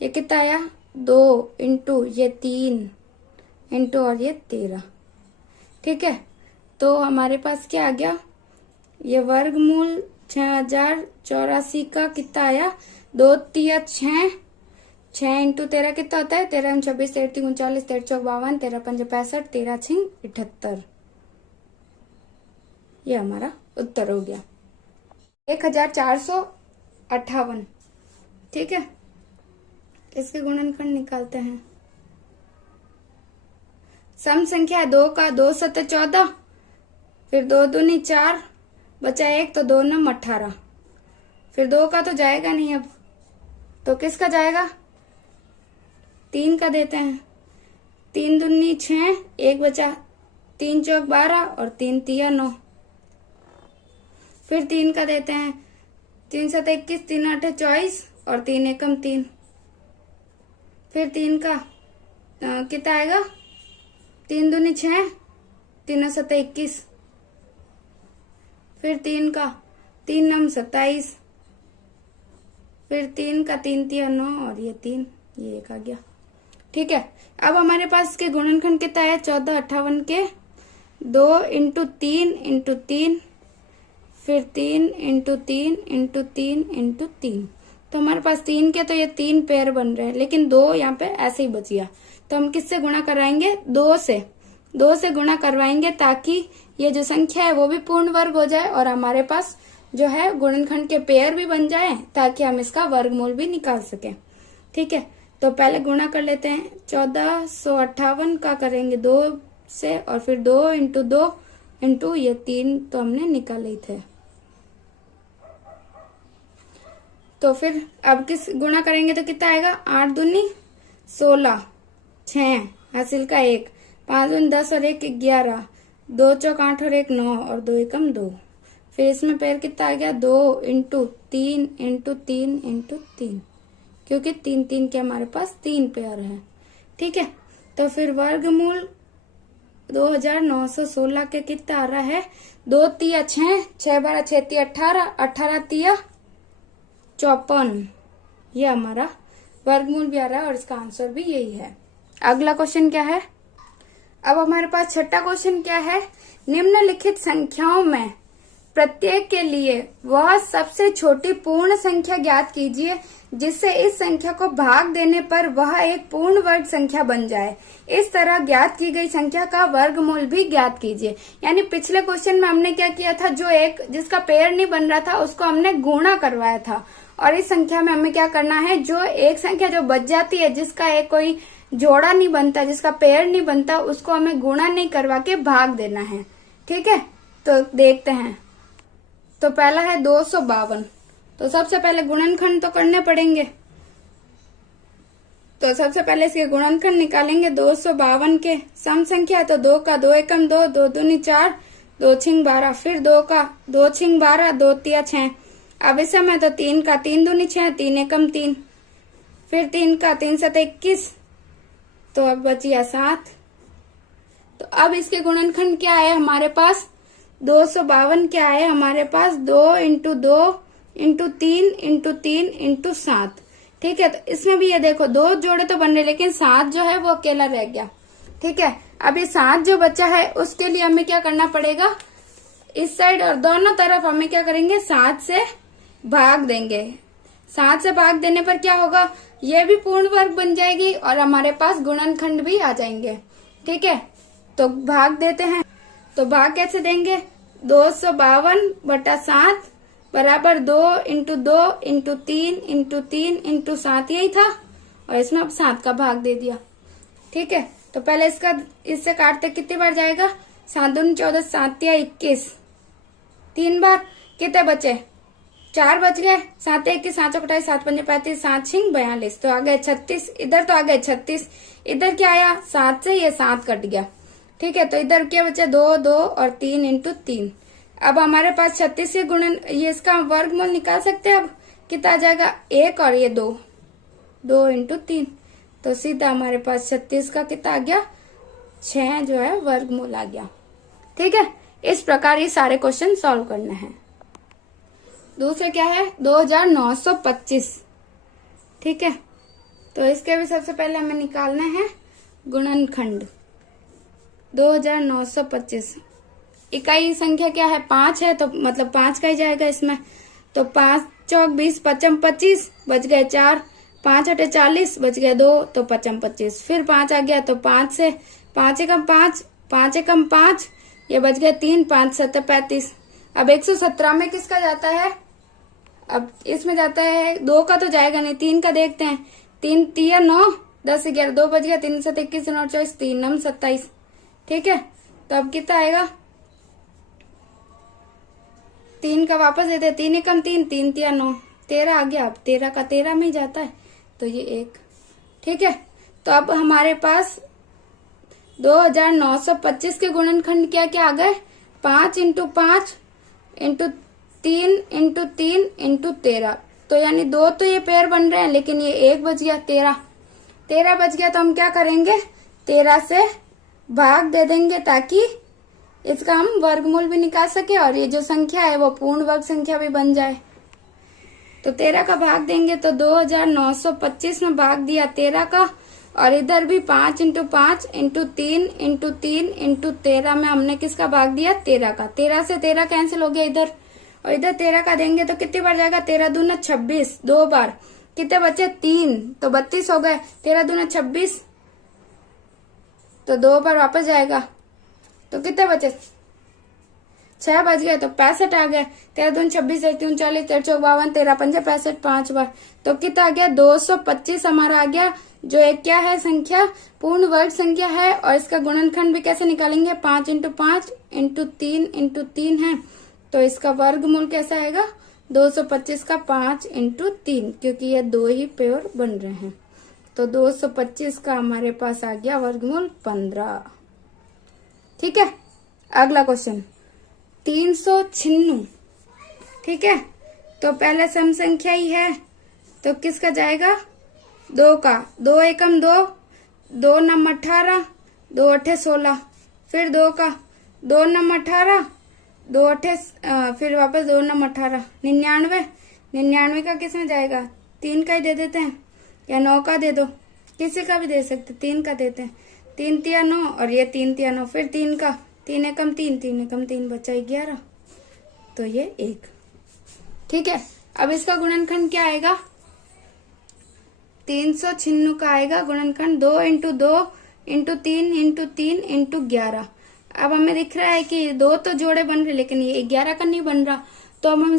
ये कितना आया 2 इंटू ये 3 इंटू और ये 13। ठीक है, तो हमारे पास क्या आ गया, ये वर्गमूल 6084 का कितना आया, 2 तिया 6, 6 इंटू 13 कितना होता है, 13 26 33 39 13 चौक 52, 13 पंजे 65, 13 छिंग 78, ये हमारा उत्तर हो गया 1458। ठीक है, इसके गुणनखंड निकालते हैं। सम संख्या है 2 का, 2 सत्ते 14, फिर 2 दूनी 4, बचा 1 तो 2 नम 18, फिर 2 का तो जाएगा नहीं अब, तो किसका जाएगा, 3 का देते हैं, 3 दूनी 6, 1 बचा, 3 चौक 12 और 3 तिया 9, फिर 3 का देते हैं, 3 सत्ते 21, 3 8 24 और 3 एकम 3, फिर 3 का कितना आएगा, 3 दूनी 6, 3 सत्ते 21, फिर 3 का 3 नम 27, फिर 3 का 3 तिया 9 और ये 3, ये 1 आ गया। ठीक है, अब हमारे पास के गुणनखंड कितना है 14 58 के 2 इंटू 3 इंटू 3, फिर 3 इंटू 3 इंटू 3 इंटू 3। तो हमारे पास 3 के तो ये 3 पेयर बन रहे हैं, लेकिन 2 यहाँ पे ऐसे ही बच गया। तो हम किससे गुणा कराएंगे 2 से गुणा करवाएंगे, ताकि ये जो संख्या है वो भी पूर्ण वर्ग हो जाए और हमारे पास जो है गुणनखंड के पेयर भी बन जाए, ताकि हम इसका वर्गमूल भी निकाल सकें। ठीक है, तो पहले गुणा कर लेते हैं। 1458 का करेंगे 2 से, और फिर 2 इंटू 2 इंटू ये 3 तो हमने निकाले थे। तो फिर अब किस गुणा करेंगे तो कितना आएगा 8 दूनी 16, 6 हासिल का 1, 5 दूनी 10 और 1 11, 2 चौक 8 और 1 9 और 2 एकम 2। फिर इसमें पेयर कितना आ गया 2 इंटू 3 इंटू 3 इंटू 3, क्योंकि 3 3 के हमारे पास 3 पेयर है। ठीक है, तो फिर वर्गमूल 2916 के कितना आ रहा है 2 तिया 6, 6 12 6 तिया 18, 18 तिया 54, ये हमारा वर्गमूल भी आ रहा है और इसका आंसर भी यही है। अगला क्वेश्चन क्या है, अब हमारे पास छठा क्वेश्चन क्या है, निम्नलिखित संख्याओं में प्रत्येक के लिए वह सबसे छोटी पूर्ण संख्या ज्ञात कीजिए जिससे इस संख्या को भाग देने पर वह एक पूर्ण वर्ग संख्या बन जाए। इस तरह ज्ञात की गई संख्या का वर्गमूल भी ज्ञात कीजिए। यानी पिछले क्वेश्चन में हमने क्या किया था, जो एक जिसका पेयर नहीं बन रहा था उसको हमने गुणा करवाया था, और इस संख्या में हमें क्या करना है, जो एक संख्या जो बच जाती है जिसका एक कोई जोड़ा नहीं बनता, जिसका पेयर नहीं बनता, उसको हमें गुणा नहीं करवा के भाग देना है। ठीक है, तो देखते हैं। तो पहला है 252, तो सबसे पहले गुणनखंड तो करने पड़ेंगे। तो सबसे पहले इसके गुणनखंड निकालेंगे। 252 के सम संख्या है तो 2 का 2 एकम 2, 2 दूनी 4, 2 छिंग 12, फिर 2 का 2 छिंग 12, 2 तिया 6। अब इस समय तो 3 का 3 दूनी 6, 3 एकम 3, फिर 3 का 3 7 21, तो अब बचिया 7। तो अब इसके गुणनखंड क्या है हमारे पास 252 क्या है हमारे पास 2 इंटू 2 इंटू 3 इंटू 3 इंटू 7। ठीक है, तो इसमें भी ये देखो 2 जोड़े तो बन रहे, लेकिन 7 जो है वो अकेला रह गया। ठीक है, अब ये 7 जो बचा है उसके लिए हमें क्या करना पड़ेगा, इस साइड और दोनों तरफ हमें क्या करेंगे 7 से भाग देंगे। 7 से भाग देने पर क्या होगा, ये भी पूर्ण वर्ग बन जाएगी और हमारे पास गुणनखंड भी आ जाएंगे। ठीक है, तो भाग देते हैं। तो भाग कैसे देंगे, 252 बटा 7 बराबर 2 इंटू 2 इंटू 3 इंटू 3 इंटू 7, यही था, और इसमें अब 7 का भाग दे दिया। ठीक है, तो पहले इससे काटते कितनी बार जाएगा, 7 दूनी 14, 7 तिया 21, 3 बार, कितने बचे 4 बच गए, 7 21, 7 चौक 28, 7 पंजे 35, 7 छिंग 42, तो आ गए 36। इधर तो आ गए 36, इधर क्या आया 7 से ये 7 कट गया। ठीक है, तो इधर क्या बचा 2 2 और 3 इंटू 3। अब हमारे पास 36 से गुणन ये इसका वर्गमूल निकाल सकते हैं। अब कितना आ जाएगा 1 और ये 2, 2 इंटू 3, तो सीधा हमारे पास 36 का कितना आ गया 6 जो है वर्गमूल आ गया। ठीक है, इस प्रकार ये सारे क्वेश्चन सॉल्व करने हैं। दूसरे क्या है 2925। ठीक है, तो इसके भी सबसे पहले हमें निकालना है गुणनखंड। 2925 इकाई संख्या क्या है 5 है, तो मतलब 5 का ही जाएगा इसमें। तो 5 चौक 20, 55 25, बच गए 4, 5 अटे 40, बच गए 2, तो 55 25, फिर 5 आ गया, तो 5 से 5 एकम 5, 5 एकम 5, ये बच गए 3, 5 7 35। अब 117 में किसका जाता है, अब इसमें जाता है 2 का तो जाएगा नहीं, 3 का देखते हैं। 3 तिया 9, 10 11, 2 बच गया, 3 7 21, 9 24, 3 9 27। ठीक है, तो अब कितना आएगा 3 का वापस देते हैं, 3 एकम 3, 3 तिया 9, 13 आ गया। अब 13 का 13 में ही जाता है, तो ये 1। ठीक है, तो अब हमारे पास 2925 के गुणनखंड क्या क्या आ गए 5 इंटू 5 इंटू 3 इंटू 3 इंटू 13। तो यानी 2 तो ये पेयर बन रहे हैं, लेकिन ये 1 बच गया, 13 बच गया। तो हम क्या करेंगे 13 से भाग दे देंगे, ताकि इसका हम वर्गमूल भी निकाल सके और ये जो संख्या है वो पूर्ण वर्ग संख्या भी बन जाए। तो 13 का भाग देंगे तो 2925 में भाग दिया 13 का, और इधर भी 5 इंटू 5 इंटू 3 इंटू 3 इंटू 13 में हमने किसका भाग दिया 13 का। 13 से 13 कैंसिल हो गया इधर, और इधर 13 का देंगे तो कितनी बार जाएगा, 13 दूना 26, 2 बार, कितने बचे 3, तो 32 हो गए। 13 दूना 26, तो 2 बार वापस जाएगा, तो कितने बचे 6 बच गए, तो 65 आ गए। 13 दून 26, 39, 43, 52, 13 पंजे 65, 5 बार, तो कितना आ गया 225 हमारा आ गया, जो एक क्या है संख्या, पूर्ण वर्ग संख्या है। और इसका गुणनखंड भी कैसे निकालेंगे, 5 इंटू 5 इंटू 3 इंटू 3 है, तो इसका वर्गमूल कैसा आएगा 225 का 5 इंटू 3, क्योंकि ये 2 ही पेयर बन रहे हैं। तो 225 का हमारे पास आ गया वर्गमूल 15। ठीक है, अगला क्वेश्चन 396। ठीक है, तो पहले सम संख्या ही है, तो किसका जाएगा 2 का, 2 एकम 2, 2 नम 18, 2 अठे 16, फिर 2 का, 2 नम 18, 2 अठे फिर वापस 2 नम 18, 99, 99 का किस में जाएगा, 3 का ही दे देते हैं, या 9 का दे दो, किसी का भी दे सकते, 3 का देते हैं, 3 तिया 9 और ये 3 तिया 9, फिर 3 का, 3 एकम 3, 3 एकम 3 बचा 11, तो ये 1। ठीक है, अब इसका गुणनखंड क्या आएगा, 396 का आएगा गुणनखंड 2 इंटू 2 इंटू 3 इंटू 3 इंटू 11। अब हमें दिख रहा है कि 2 तो जोड़े बन रहे, लेकिन ये 11 का नहीं बन रहा, तो हम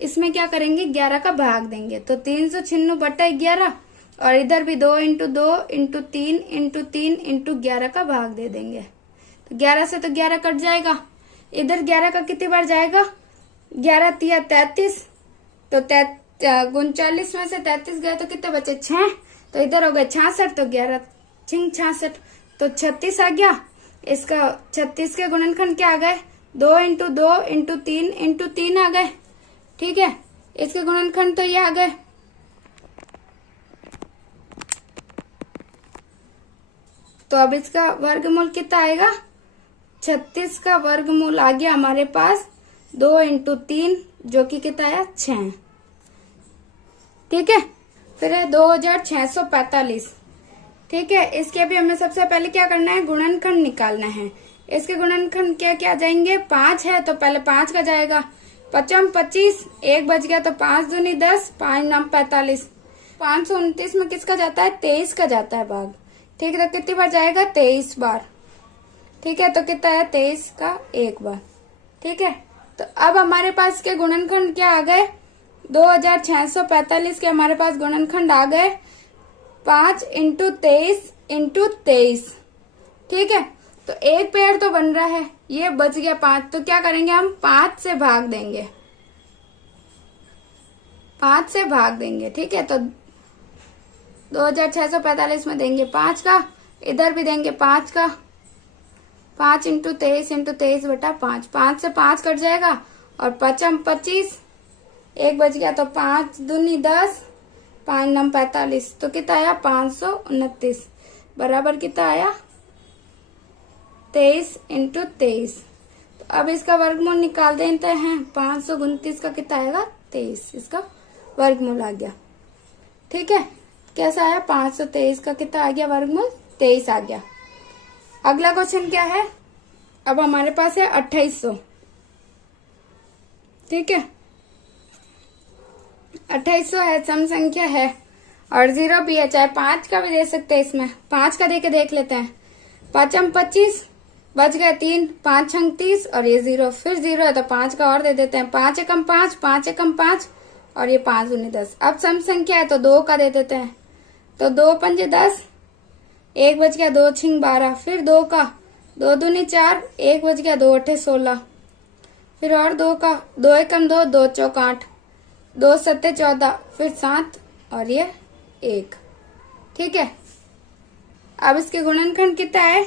इसमें क्या करेंगे 11 का भाग देंगे, तो 396 बटा 11, और इधर भी 2 इंटू 2 इंटू 3 इंटू 3 इंटू 11 का भाग दे देंगे, तो 11 से तो 11 कट जाएगा, इधर 11 का कितनी बार जाएगा, 11 तिया 33, तो 39 में से 33 गए तो कितने बचे 6, तो इधर हो गए 66, तो 11 छिंग 66, तो 36 आ गया। इसका 36 के गुणनखंड क्या आ गए, 2 इंटू 2 इंटू 3 इंटू 3 आ गए। ठीक है, इसके गुणनखंड तो ये आ गए। तो अब इसका वर्गमूल कितना आएगा, 36 का वर्गमूल आ गया हमारे पास 2 इंटू 3, जो कि कितना आया 6। ठीक है, फिर है 2645। ठीक है, इसके भी हमें सबसे पहले क्या करना है, गुणनखंड निकालना है। इसके गुणनखंड क्या क्या जाएंगे, 5 है तो पहले 5 का जाएगा, 5 25, 1 बच गया, तो 5 दूनी 10, 5 9 45, 529 में किसका जाता है 23 का जाता है भाग। ठीक है, तो कितनी बार जाएगा 23 बार। ठीक है, तो कितना है 23 का 1 बार। ठीक है, तो अब हमारे पास के गुणनखंड क्या आ गए, 2645 के हमारे पास गुणनखंड आ गए 5 इंटू 23 इंटू 23। ठीक है, तो एक पेयर तो बन रहा है, ये बच गया 5, तो क्या करेंगे हम 5 से भाग देंगे, 5 से भाग देंगे। ठीक है, तो 2645 में देंगे 5 का, इधर भी देंगे 5 का, 5 इंटू 23 बटा 5, 5 से 5 कट जाएगा, और 5 25, 1 बच गया, तो 5 दूनी 10, 5 9 45, तो कितना आया 529, बराबर कितना आया 23 इंटू 23। तो अब इसका वर्गमूल निकाल देते हैं, 529 का कितना आएगा 23, इसका वर्गमूल आ गया। ठीक है, कैसा आया 523 का कितना आ गया वर्गमूल 23 आ गया। अगला क्वेश्चन क्या है, अब हमारे पास है 2800। ठीक है, 2800 है, सम संख्या है, और 0 भी है, चाहे 5 का भी दे सकते हैं, इसमें 5 का देके देख लेते हैं। 5 25, बच गए 3, 5 छंग 30, और ये 0, फिर 0 है तो 5 का और दे देते हैं, 5 एकम 5, 5 एकम 5, और ये 5 दूनी 10। अब सम संख्या है तो 2 का दे देते हैं, तो 2 पंजे 10, 1 बच गया, 2 छिंग 12, फिर 2 का, 2 दूनी 4, 1 बच गया, 2 अठे 16, फिर और 2 का, 2 एकम 2, 2 चौक 8, 2 सत्ते 14, फिर 7, और ये 1। ठीक है, अब इसके गुणनखंड कितना है,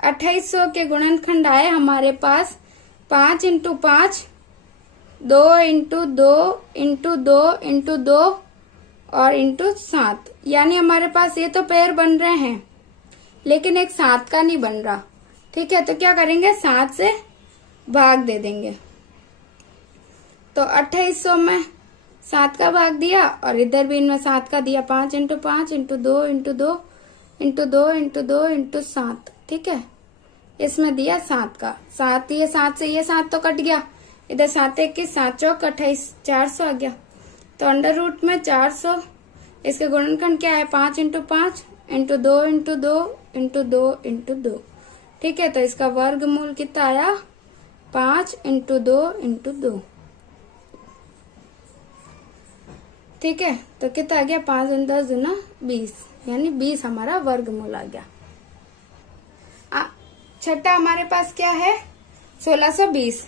2800 के गुणनखंड आए हमारे पास 5 इंटू 5, 2 इंटू 2 इंटू 2 इंटू 2 और इंटू 7, यानी हमारे पास ये तो पेयर बन रहे हैं, लेकिन एक 7 का नहीं बन रहा। ठीक है, तो क्या करेंगे, 7 से भाग दे देंगे। तो 2800 में 7 का भाग दिया और इधर भी इनमें 7 का दिया। 5 into 5 into 2 into 2 into 2 into 2 into 7। ठीक है, इसमें दिया 7 का। 7 ये 7 से ये 7 तो कट गया, इधर 7 21 7 चौक 28 400 आ गया। तो अंडर रूट में 400, इसके गुणनखंड क्या है, 5 into 5 into 2 into 2 into 2 into 2। ठीक है, तो इसका वर्गमूल कितना आया, 5 इंटू 2 इंटू 2। ठीक है, तो कितना आ गया, 5 और 10 गुना 20, यानी 20 हमारा वर्गमूल आ गया। छठा हमारे पास क्या है, 1620।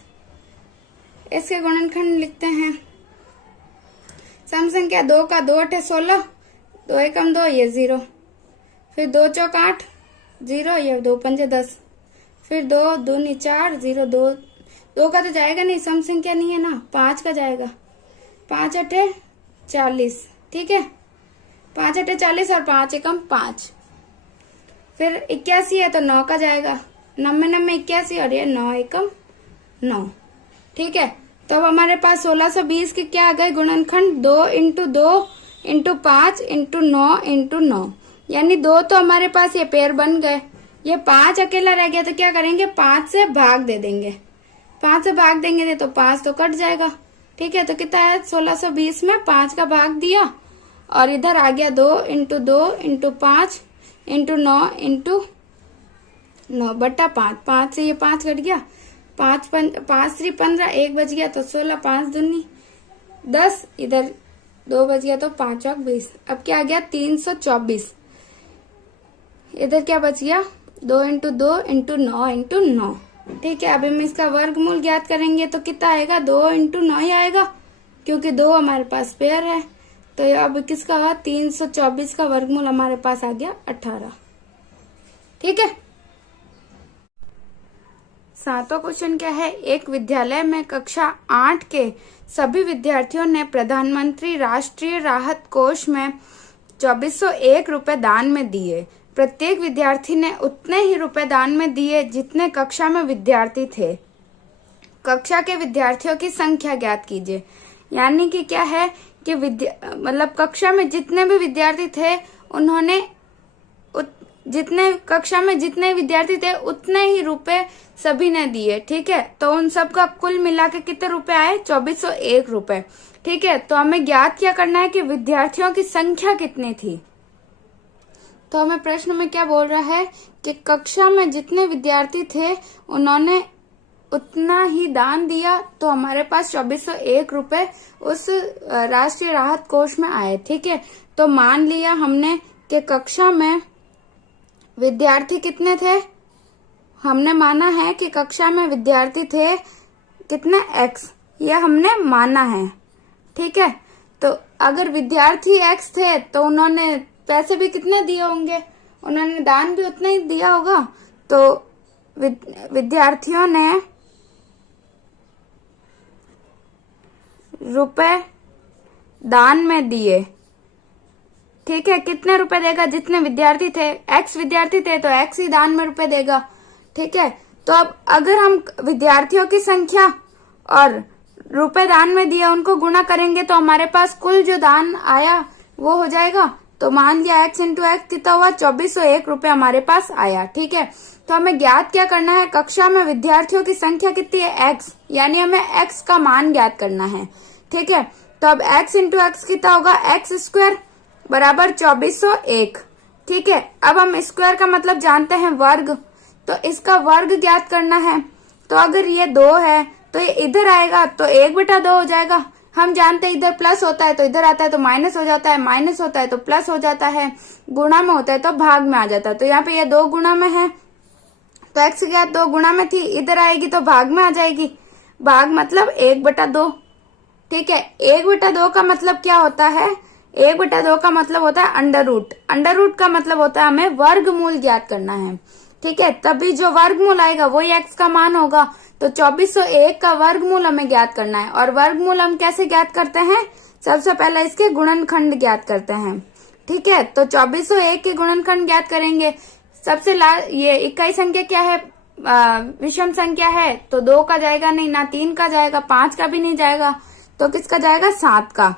इसके गुणनखंड लिखते हैं। सम संख्या 2 का 2 8 16, 2 एकम 2, ये 0, फिर 2 चौक 8 0, ये 2 पंजे 10, फिर 2 दूनी 4 0 2 का तो जाएगा नहीं, सम संख्या नहीं है ना, 5 का जाएगा। 5 8 40। ठीक है, 5 8 40 और 5 एकम 5। फिर 81 है तो 9 का जाएगा, 99 81 और ये 9 एकम 9। ठीक है, तो अब हमारे पास 1620 के क्या आ गए गुणनखंड, 2 इंटू 2 इंटू 5 इंटू 9 इंटू 9, यानी 2 तो हमारे पास ये पेयर बन गए। ये 5 अकेला रह गया तो क्या करेंगे, 5 से भाग दे देंगे। 5 से भाग देंगे तो 5 तो कट जाएगा। ठीक है, तो कितना है, 1620 में 5 का भाग दिया और इधर आ गया 2 इंटू 2 इंटू 5 इंटू 9 इंटू 9 बट्टा 5। 5 से ये 5 कट गया, 5 3 15, 1 बच गया तो 16, 5 दूनी 10, इधर 2 बच गया तो 5 चौक 20। अब क्या आ गया, 324। इधर क्या बच गया, 2 इंटू 2 इंटू 9 इंटू 9। ठीक है, अब हम इसका वर्गमूल ज्ञात करेंगे तो कितना आएगा, 2 इंटू 9 ही आएगा, क्योंकि 2 हमारे पास पेयर है। तो अब किसका, 324 का वर्गमूल हमारे पास आ गया 18। ठीक है, 7वां क्वेश्चन क्या है, एक विद्यालय में कक्षा 8 के सभी विद्यार्थियों ने प्रधानमंत्री राष्ट्रीय राहत कोष में 2401 रुपए दान में दिए। प्रत्येक विद्यार्थी ने उतने ही रुपए दान में दिए जितने कक्षा में विद्यार्थी थे। कक्षा के विद्यार्थियों की संख्या ज्ञात कीजिए। यानी कि क्या है कि मतलब कक्षा में जितने भी विद्यार्थी थे, उन्होंने जितने कक्षा में जितने विद्यार्थी थे उतने ही रुपए सभी ने दिए। ठीक है, तो उन सब का कुल मिला के कितने रुपए आए, 2401 रुपए। ठीक है, तो हमें ज्ञात क्या करना है कि विद्यार्थियों की संख्या कितनी थी। तो हमें प्रश्न में क्या बोल रहा है कि कक्षा में जितने विद्यार्थी थे उन्होंने उतना ही दान दिया, तो हमारे पास 2401 रुपए उस राष्ट्रीय राहत कोष में आए। ठीक है, तो मान लिया हमने कि कक्षा में विद्यार्थी कितने थे, हमने माना है कि कक्षा में विद्यार्थी थे कितने, x, ये हमने माना है। ठीक है, तो अगर विद्यार्थी x थे तो उन्होंने पैसे भी कितने दिए होंगे, उन्होंने दान भी उतना ही दिया होगा। तो विद्यार्थियों ने रुपए दान में दिए। ठीक है, कितने रुपए देगा, जितने विद्यार्थी थे, x विद्यार्थी थे तो x ही दान में रुपए देगा। ठीक है, तो अब अगर हम विद्यार्थियों की संख्या और रुपए दान में दिया उनको गुणा करेंगे तो हमारे पास कुल जो दान आया वो हो जाएगा। तो मान लिया x इंटू एक्स कितना हुआ, 2401 रुपए हमारे पास आया। ठीक है, तो हमें ज्ञात क्या करना है, कक्षा में विद्यार्थियों की संख्या कितनी है, x, यानी हमें x का मान ज्ञात करना है। ठीक है, तो अब x इंटू एक्स कितना होगा, x स्क्वायर बराबर 2401। ठीक है, अब हम स्क्वायर का मतलब जानते हैं वर्ग, तो इसका वर्ग ज्ञात करना है। तो अगर ये 2 है तो ये इधर आएगा तो 1/2 हो जाएगा। हम जानते हैं इधर प्लस होता है तो इधर आता है तो माइनस हो जाता है, माइनस होता है तो प्लस हो जाता है, गुणा में होता है तो भाग में आ जाता है। तो यहाँ पे ये 2 गुणा में है तो x क्या 2 गुणा में थी, इधर आएगी तो भाग में आ जाएगी, भाग मतलब 1/2। ठीक है, 1/2 का मतलब क्या होता है, 1/2 का मतलब होता है अंडर रूट। अंडर रूट का मतलब होता है हमें वर्गमूल ज्ञात करना है। ठीक है, तभी जो वर्गमूल आएगा वही x का मान होगा। तो 2401 का वर्गमूल हमें ज्ञात करना है। और वर्गमूल हम कैसे ज्ञात करते हैं, सबसे पहले इसके गुणनखंड ज्ञात करते हैं। ठीक है, तो 2401 के गुणनखंड ज्ञात करेंगे। सबसे ये इकाई संख्या क्या है, विषम संख्या है तो 2 का जाएगा नहीं, ना 3 का जाएगा, 5 का भी नहीं जाएगा, तो किसका जाएगा? 7 का।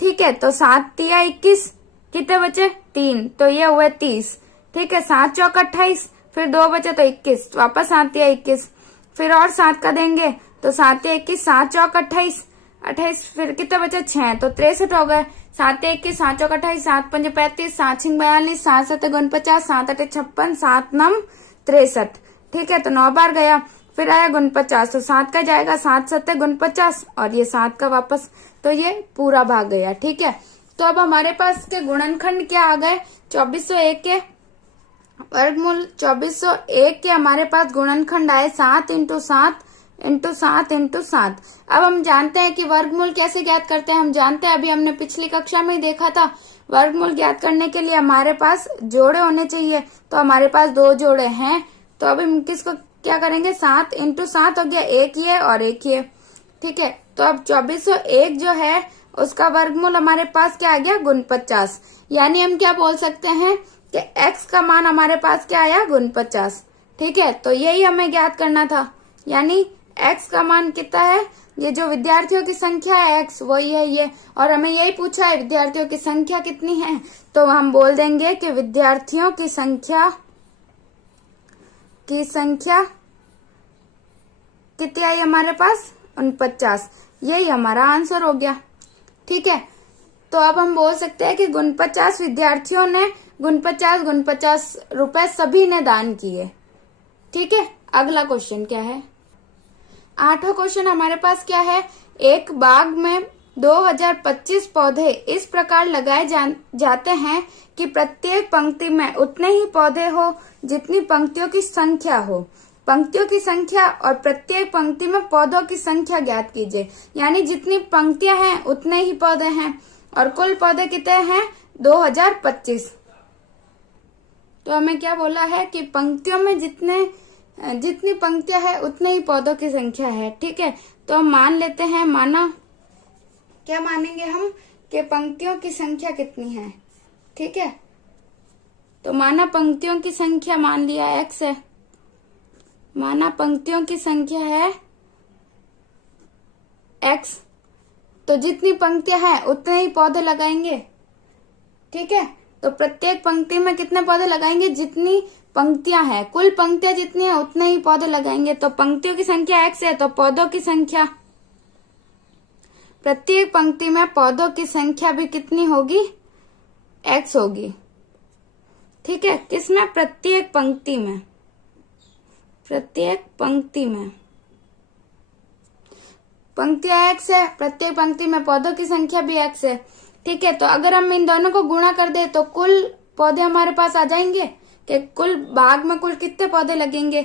ठीक है, तो 7 तिया 21, कितने बचे? 3, तो ये हुए 30। ठीक है, 7 चौक 28, फिर 2 बचे तो 21, वापस 7 तिया 21, फिर और 7 का देंगे तो 7 तिया 21, 7 चौक 28, 28, फिर कितने बचे? 6, तो 63 हो गए। 7 तिया 21, 7 चौक 28, 7 पंजे 35, 7 छिंग 42, 7 सत्ते 49, 7 अठे 56, 7 नम 63। ठीक है, तो 9 बार गया, फिर आया 49, तो 7 का जाएगा, 7 सत्ते 49 और ये 7 का वापस, तो ये पूरा भाग गया। ठीक है, तो अब हमारे पास के गुणनखंड क्या आ गए? 2401 के वर्गमूल 2401 के हमारे पास गुणनखंड आए 7 × 7 × 7 × 7। अब हम जानते हैं कि वर्गमूल कैसे ज्ञात करते हैं। हम जानते हैं, अभी हमने पिछली कक्षा में ही देखा था, वर्गमूल ज्ञात करने के लिए हमारे पास जोड़े होने चाहिए, तो हमारे पास 2 जोड़े हैं। तो अब हम किसको क्या करेंगे? 7 × 7 हो गया, एक ये और एक ये। ठीक है, तो अब 2401 जो है उसका वर्गमूल हमारे पास क्या आ गया? 49। यानी हम क्या बोल सकते हैं कि x का मान हमारे पास क्या आया? 49। ठीक है, तो यही हमें ज्ञात करना था, यानी x का मान कितना है? ये जो विद्यार्थियों की संख्या है x, वही है ये, और हमें यही पूछा है विद्यार्थियों की संख्या कितनी है, तो हम बोल देंगे कि विद्यार्थियों की संख्या कितनी आई हमारे पास? 49। यही हमारा आंसर हो गया। ठीक है, तो अब हम बोल सकते हैं कि 49 विद्यार्थियों ने 49 रुपए सभी ने दान किए। ठीक है, अगला क्वेश्चन क्या है? 8वां क्वेश्चन हमारे पास क्या है? एक बाग में 2025 पौधे इस प्रकार लगाए जाते हैं कि प्रत्येक पंक्ति में उतने ही पौधे हो जितनी पंक्तियों की संख्या हो। पंक्तियों की संख्या और प्रत्येक पंक्ति में पौधों की संख्या ज्ञात कीजिए। यानी जितनी पंक्तियां हैं उतने ही पौधे हैं, और कुल पौधे कितने हैं? 2025। तो हमें क्या बोला है कि पंक्तियों में जितनी पंक्तियां हैं उतने ही पौधों की संख्या है। ठीक है, तो हम मान लेते हैं, क्या मानेंगे हम कि पंक्तियों की संख्या कितनी है। ठीक है, तो माना पंक्तियों की संख्या मान लिया x है, माना पंक्तियों की संख्या है x, तो जितनी पंक्तियां हैं उतने ही पौधे लगाएंगे। ठीक है, तो प्रत्येक पंक्ति में कितने पौधे लगाएंगे? जितनी पंक्तियां हैं, कुल पंक्तियां जितनी है उतने ही पौधे लगाएंगे। तो पंक्तियों की संख्या x है, तो पौधों की संख्या, प्रत्येक पंक्ति में पौधों की संख्या भी कितनी होगी? x होगी। ठीक है, किसमें? प्रत्येक पंक्ति में, पंक्तियां x है, प्रत्येक पंक्ति में पौधों की संख्या भी x है। ठीक है, तो अगर हम इन दोनों को गुणा कर दे तो कुल पौधे हमारे पास आ जाएंगे कि कुल बाग में कुल कितने पौधे लगेंगे।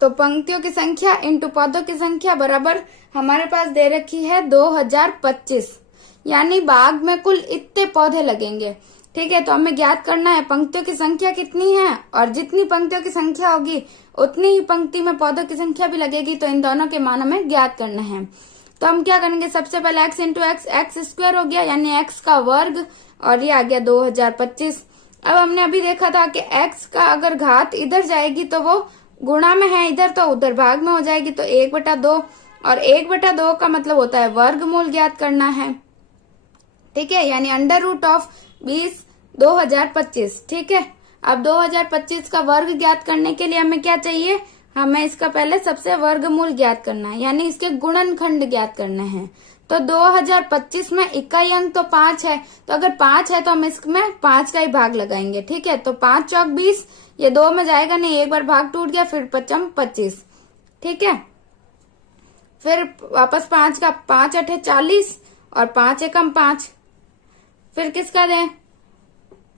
तो पंक्तियों की संख्या इंटू पौधों की संख्या बराबर हमारे पास दे रखी है 2025, यानी बाग में कुल इतने पौधे लगेंगे। ठीक है, तो हमें ज्ञात करना है पंक्तियों की संख्या कितनी है, और जितनी पंक्तियों की संख्या होगी उतनी ही पंक्ति में पौधों की संख्या भी लगेगी। तो इन दोनों के मान हमें ज्ञात करना है। तो हम क्या करेंगे? सबसे पहले x × x, x स्क्वायर हो गया, यानी x का वर्ग, और ये आ गया 2025। अब हमने अभी देखा था कि x का अगर घात इधर जाएगी तो वो गुणा में है इधर, तो उधर भाग में हो जाएगी, तो 1/2, और 1/2 का मतलब होता है वर्गमूल ज्ञात करना है। ठीक है, यानी √20 2025। ठीक है, अब 2025 का वर्ग ज्ञात करने के लिए हमें क्या चाहिए? हमें इसका पहले सबसे वर्गमूल ज्ञात करना है, यानी इसके गुणनखंड ज्ञात करने हैं। तो 2025 में इकाई अंक तो 5 है, तो अगर 5 है तो हम इसमें 5 का ही भाग लगाएंगे। ठीक है, तो 5 चौक 20, ये 2 में जाएगा नहीं, एक बार भाग टूट गया, फिर 5 25। ठीक है, फिर वापस 5 का 5 अठे 40 और 5 एकम 5, फिर किसका दें?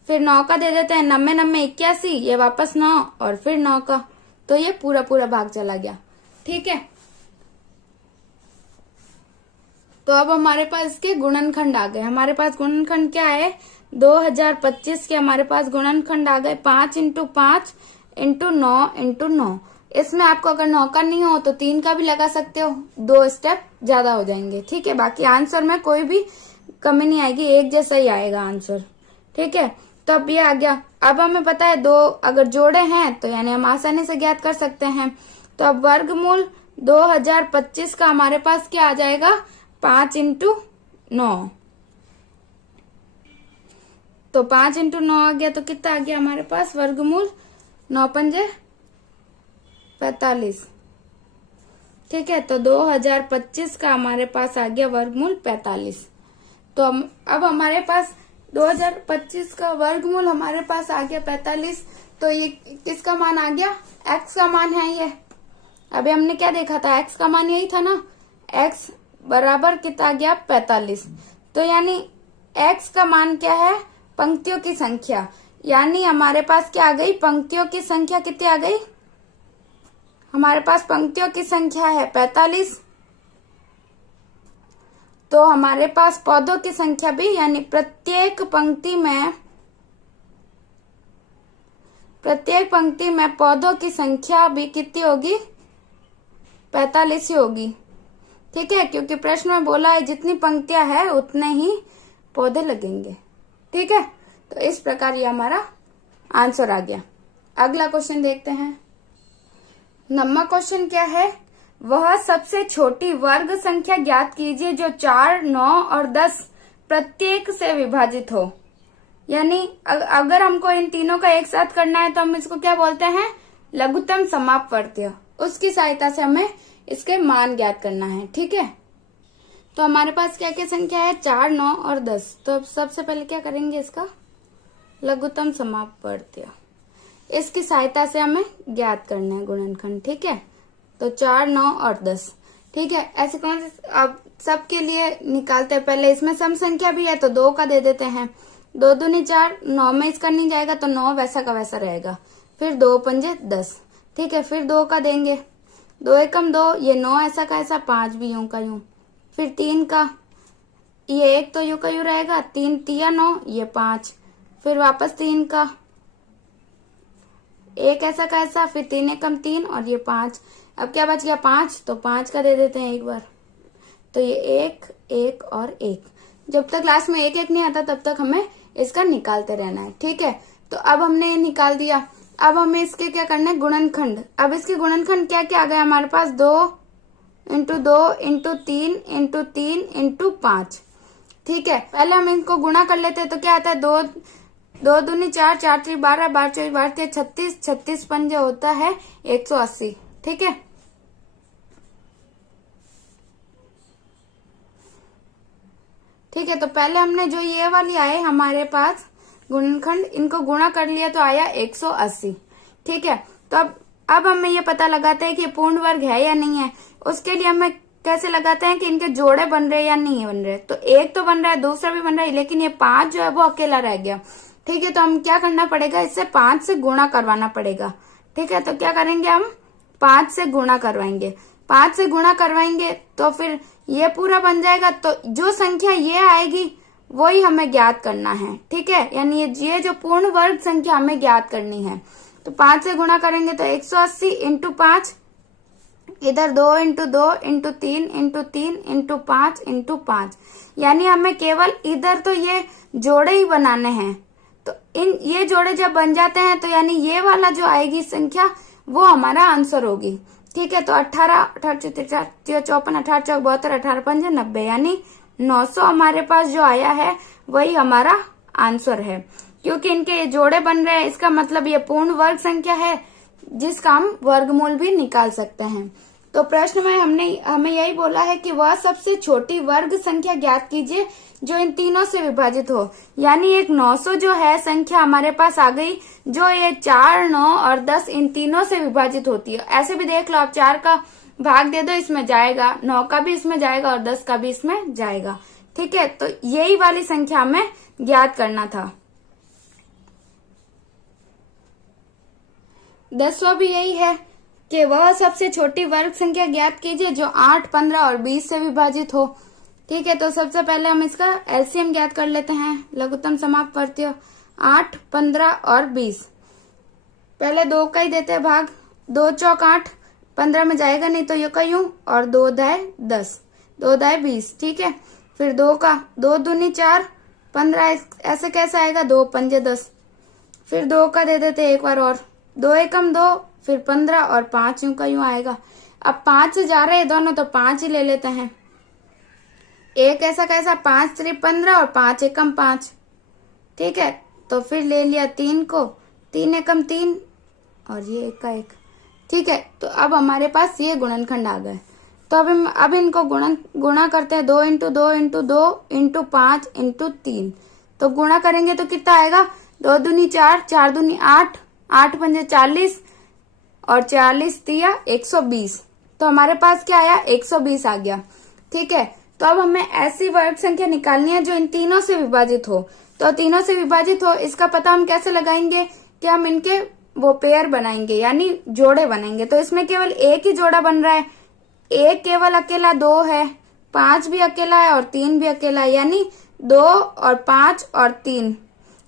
फिर 9 का दे देते हैं, 90 90 81, ये वापस 9 और फिर 9 का, तो ये पूरा भाग चला गया। ठीक है, तो अब हमारे पास इसके गुणनखंड आ गए। हमारे पास गुणनखंड क्या है? 2025 के हमारे पास गुणनखंड आ गए 5 × 5 × 9 × 9। इसमें आपको अगर 9 का नहीं हो तो 3 का भी लगा सकते हो, 2 स्टेप ज्यादा हो जाएंगे। ठीक है, बाकी आंसर में कोई भी कमी नहीं आएगी, एक जैसा ही आएगा आंसर। ठीक है, तो अब ये आ गया। अब हमें पता है दो अगर जोड़े हैं तो यानी हम आसानी से ज्ञात कर सकते हैं। तो अब वर्गमूल 2025 का हमारे पास क्या आ जाएगा, 5 × 9। तो 5 × 9 आ गया तो कितना आ गया हमारे पास वर्गमूल, 9 पंजे 45। ठीक है, तो 2025 का हमारे पास आ गया वर्गमूल 45। तो अब हमारे पास 2025 का वर्गमूल हमारे पास आ गया 45। तो ये किसका मान आ गया, x का मान है ये। अभी हमने क्या देखा था, x का मान यही था ना, x बराबर कितना आ गया 45। तो यानी x का मान क्या है, पंक्तियों की संख्या। यानी हमारे पास क्या आ गई, पंक्तियों की संख्या कितनी आ गई, हमारे पास पंक्तियों की संख्या है 45। तो हमारे पास पौधों की संख्या भी, यानी प्रत्येक पंक्ति में पौधों की संख्या भी कितनी होगी, 45 ही होगी। ठीक है, क्योंकि प्रश्न में बोला है जितनी पंक्तियां है उतने ही पौधे लगेंगे। ठीक है, तो इस प्रकार ये हमारा आंसर आ गया। अगला क्वेश्चन देखते हैं। 9वां क्वेश्चन क्या है, वह सबसे छोटी वर्ग संख्या ज्ञात कीजिए जो 4, 9 और 10 प्रत्येक से विभाजित हो। यानी अगर हमको इन तीनों का एक साथ करना है तो हम इसको क्या बोलते हैं, लघुत्तम समापवर्त्य। उसकी सहायता से हमें इसके मान ज्ञात करना है। ठीक है, तो हमारे पास क्या क्या संख्या है, 4, 9 और 10। तो सबसे पहले क्या करेंगे, इसका लघुत्तम समापवर्त्य, इसकी सहायता से हमें ज्ञात करना है गुणनखंड। ठीक है, तो 4, 9 और 10। ठीक है, ऐसे कौन से अब सबके लिए निकालते हैं। पहले इसमें सम संख्या भी है तो 2 का दे देते हैं। 2 दूनी 4, 9 में इसका नहीं जाएगा तो 9 वैसा का वैसा रहेगा। फिर 2 पंजे 10। ठीक है, फिर 2 का देंगे, 2 एकम 2, ये 9 ऐसा का ऐसा, 5 भी यूं का यूं। फिर 3 का, ये 1 तो यूं का यूं रहेगा, 3 तिया 9, ये 5। फिर वापस 3 का, 1 ऐसा का ऐसा, फिर 3 एकम 3 और ये 5। अब क्या बच गया, 5, तो 5 का दे देते हैं एक बार। तो ये 1, 1 और 1। जब तक लास्ट में 1, 1 नहीं आता तब तक हमें इसका निकालते रहना है। ठीक है, तो अब हमने ये निकाल दिया। अब हमें इसके क्या करना है, गुणनखंड। अब इसके गुणनखंड क्या क्या आ गया हमारे पास, 2 × 2 × 3 × 3 × 5। ठीक है, पहले हम इनको गुणा कर लेते हैं तो क्या आता है, 2 दूनी 4, 4 × 3 12, 12 × 4 12 36, 36 पंजे होता है 180। ठीक है, ठीक है, तो पहले हमने जो ये वाली आए हमारे पास गुणनखंड, इनको गुणा कर लिया तो आया 180। ठीक है, तो अब हमें ये पता लगाते हैं कि पूर्ण वर्ग है या नहीं है। उसके लिए हमें कैसे लगाते हैं कि इनके जोड़े बन रहे या नहीं बन रहे। तो एक तो बन रहा है, दूसरा भी बन रहा है, लेकिन ये 5 जो है वो अकेला रह गया। ठीक है, तो हम क्या करना पड़ेगा, इससे 5 से गुणा करवाना पड़ेगा। ठीक है, तो क्या करेंगे, हम 5 से गुणा करवाएंगे। 5 से गुणा करवाएंगे तो फिर ये पूरा बन जाएगा। तो जो संख्या ये आएगी वही हमें ज्ञात करना है। ठीक है, यानी ये जो पूर्ण वर्ग संख्या हमें ज्ञात करनी है। तो 5 से गुणा करेंगे तो 180 × 5, इधर 2 × 2 × 3 × 3 × 5 × 5। यानी हमें केवल इधर तो ये जोड़े ही बनाने हैं। तो ये जोड़े जब बन जाते हैं तो यानी ये वाला जो आएगी संख्या वो हमारा आंसर होगी। ठीक है, तो 18, 18 54, 18 चौक 72, 18 पंजे 90, यानी 900 हमारे पास जो आया है वही हमारा आंसर है। क्योंकि इनके जोड़े बन रहे हैं, इसका मतलब ये पूर्ण वर्ग संख्या है जिसका हम वर्गमूल भी निकाल सकते हैं। तो प्रश्न में हमें यही बोला है कि वह सबसे छोटी वर्ग संख्या ज्ञात कीजिए जो इन तीनों से विभाजित हो। यानी एक 900 जो है संख्या हमारे पास आ गई, जो ये 4, 9 और 10 इन तीनों से विभाजित होती है। ऐसे भी देख लो आप, 4 का भाग दे दो, इसमें जाएगा, 9 का भी इसमें जाएगा और 10 का भी इसमें जाएगा। ठीक है, तो यही वाली संख्या हमें ज्ञात करना था। 10वां भी यही है कि वह सबसे छोटी वर्ग संख्या ज्ञात कीजिए जो 8, 15 और 20 से विभाजित हो। ठीक है, तो सबसे पहले हम इसका एलसीएम ज्ञात कर लेते हैं, लघुत्तम समापवर्त्य। 8, 15 और 20। पहले 2 का ही देते हैं भाग, 2 चौक 8, 15 में जाएगा नहीं तो ये का यूं, और 2 दाए 10, 2 दाए 20। ठीक है, फिर 2 का, 2 दूनी 4, 15 ऐसे कैसे आएगा, 2 पंजे 10, फिर 2 का दे देते एक बार और, 2 एकम 2, फिर 15 और 5 यूं का यूं आएगा। अब 5 से जा रहे हैं दोनों तो 5 ही ले लेते हैं। एक ऐसा कैसा 5 3 15 और 5 एकम 5, ठीक है। तो फिर ले लिया 3 को, 3 एकम 3 और ये 1 का 1, ठीक है। तो अब हमारे पास ये गुणनखंड आ गए। तो अब इनको गुणा करते हैं, 2 इंटू 2 इंटू 2 इंटू 5 इंटू 3। तो गुणा करेंगे तो कितना आएगा, 2 दूनी 4, 4 दूनी 8, 8 पंजे 40 और 40 तिया 120। तो हमारे पास क्या आया, 120 आ गया, ठीक है। तो अब हमें ऐसी वर्ग संख्या निकालनी है जो इन तीनों से विभाजित हो। तो तीनों से विभाजित हो इसका पता हम कैसे लगाएंगे कि हम इनके वो पेयर बनाएंगे, यानी जोड़े बनाएंगे। तो इसमें केवल एक ही जोड़ा बन रहा है, एक केवल अकेला 2 है, 5 भी अकेला है और 3 भी अकेला है, यानी 2 और 5 और 3,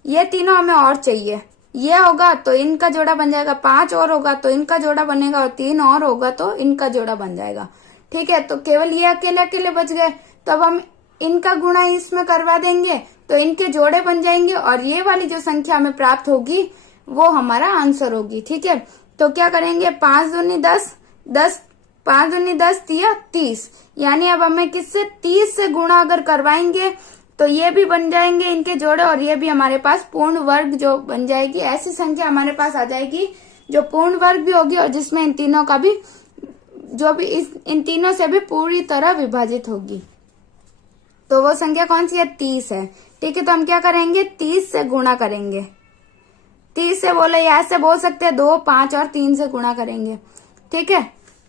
ये तीनों हमें और चाहिए। ये होगा तो इनका जोड़ा बन जाएगा, 5 और होगा तो इनका जोड़ा बनेगा और 3 और होगा तो इनका जोड़ा बन जाएगा, ठीक है। तो केवल ये अकेले अकेले बच गए, तो अब हम इनका गुणा इसमें करवा देंगे तो इनके जोड़े बन जाएंगे और ये वाली जो संख्या हमें प्राप्त होगी वो हमारा आंसर होगी, ठीक है। तो क्या करेंगे, 5 दूनी 10, 5 दूनी 10 तिया 30, यानी अब हमें किससे 30 से गुणा अगर करवाएंगे तो ये भी बन जाएंगे इनके जोड़े और ये भी हमारे पास पूर्ण वर्ग जो बन जाएगी। ऐसी संख्या हमारे पास आ जाएगी जो पूर्ण वर्ग भी होगी और जिसमें इन तीनों का भी जो भी इन तीनों से भी पूरी तरह विभाजित होगी। तो वो संख्या कौन सी है, 30 है, ठीक है। तो हम क्या करेंगे, 30 से गुणा करेंगे। 30 से बोले ऐसे बोल सकते हैं 2, 5 और 3 से गुणा करेंगे, ठीक है।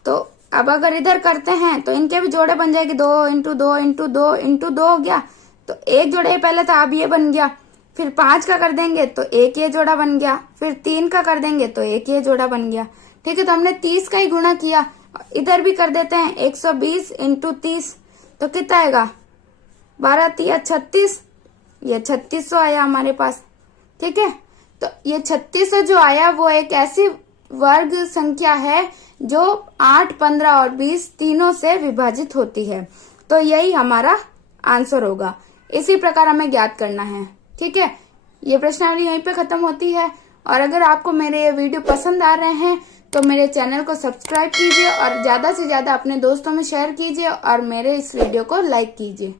तो अब अगर इधर करते हैं तो इनके भी जोड़े बन जाएंगे, 2 इंटू 2 इंटू 2 इंटू 2 हो गया, तो एक जोड़े पहले था, अब ये बन गया। फिर 5 का कर देंगे तो एक ये जोड़ा बन गया, फिर 3 का कर देंगे तो एक ये जोड़ा बन गया, ठीक है। तो हमने 30 का ही गुणा किया, इधर भी कर देते हैं 120 इंटू 30, तो कितना आएगा, 12 तिया 36, ये 3600 आया हमारे पास, ठीक है। तो ये 3600 जो आया वो एक ऐसी वर्ग संख्या है जो 8, 15 और 20 तीनों से विभाजित होती है। तो यही हमारा आंसर होगा। इसी प्रकार हमें ज्ञात करना है, ठीक है। ये प्रश्नावली यहीं पे खत्म होती है और अगर आपको मेरे ये वीडियो पसंद आ रहे हैं तो मेरे चैनल को सब्सक्राइब कीजिए और ज्यादा से ज्यादा अपने दोस्तों में शेयर कीजिए और मेरे इस वीडियो को लाइक कीजिए।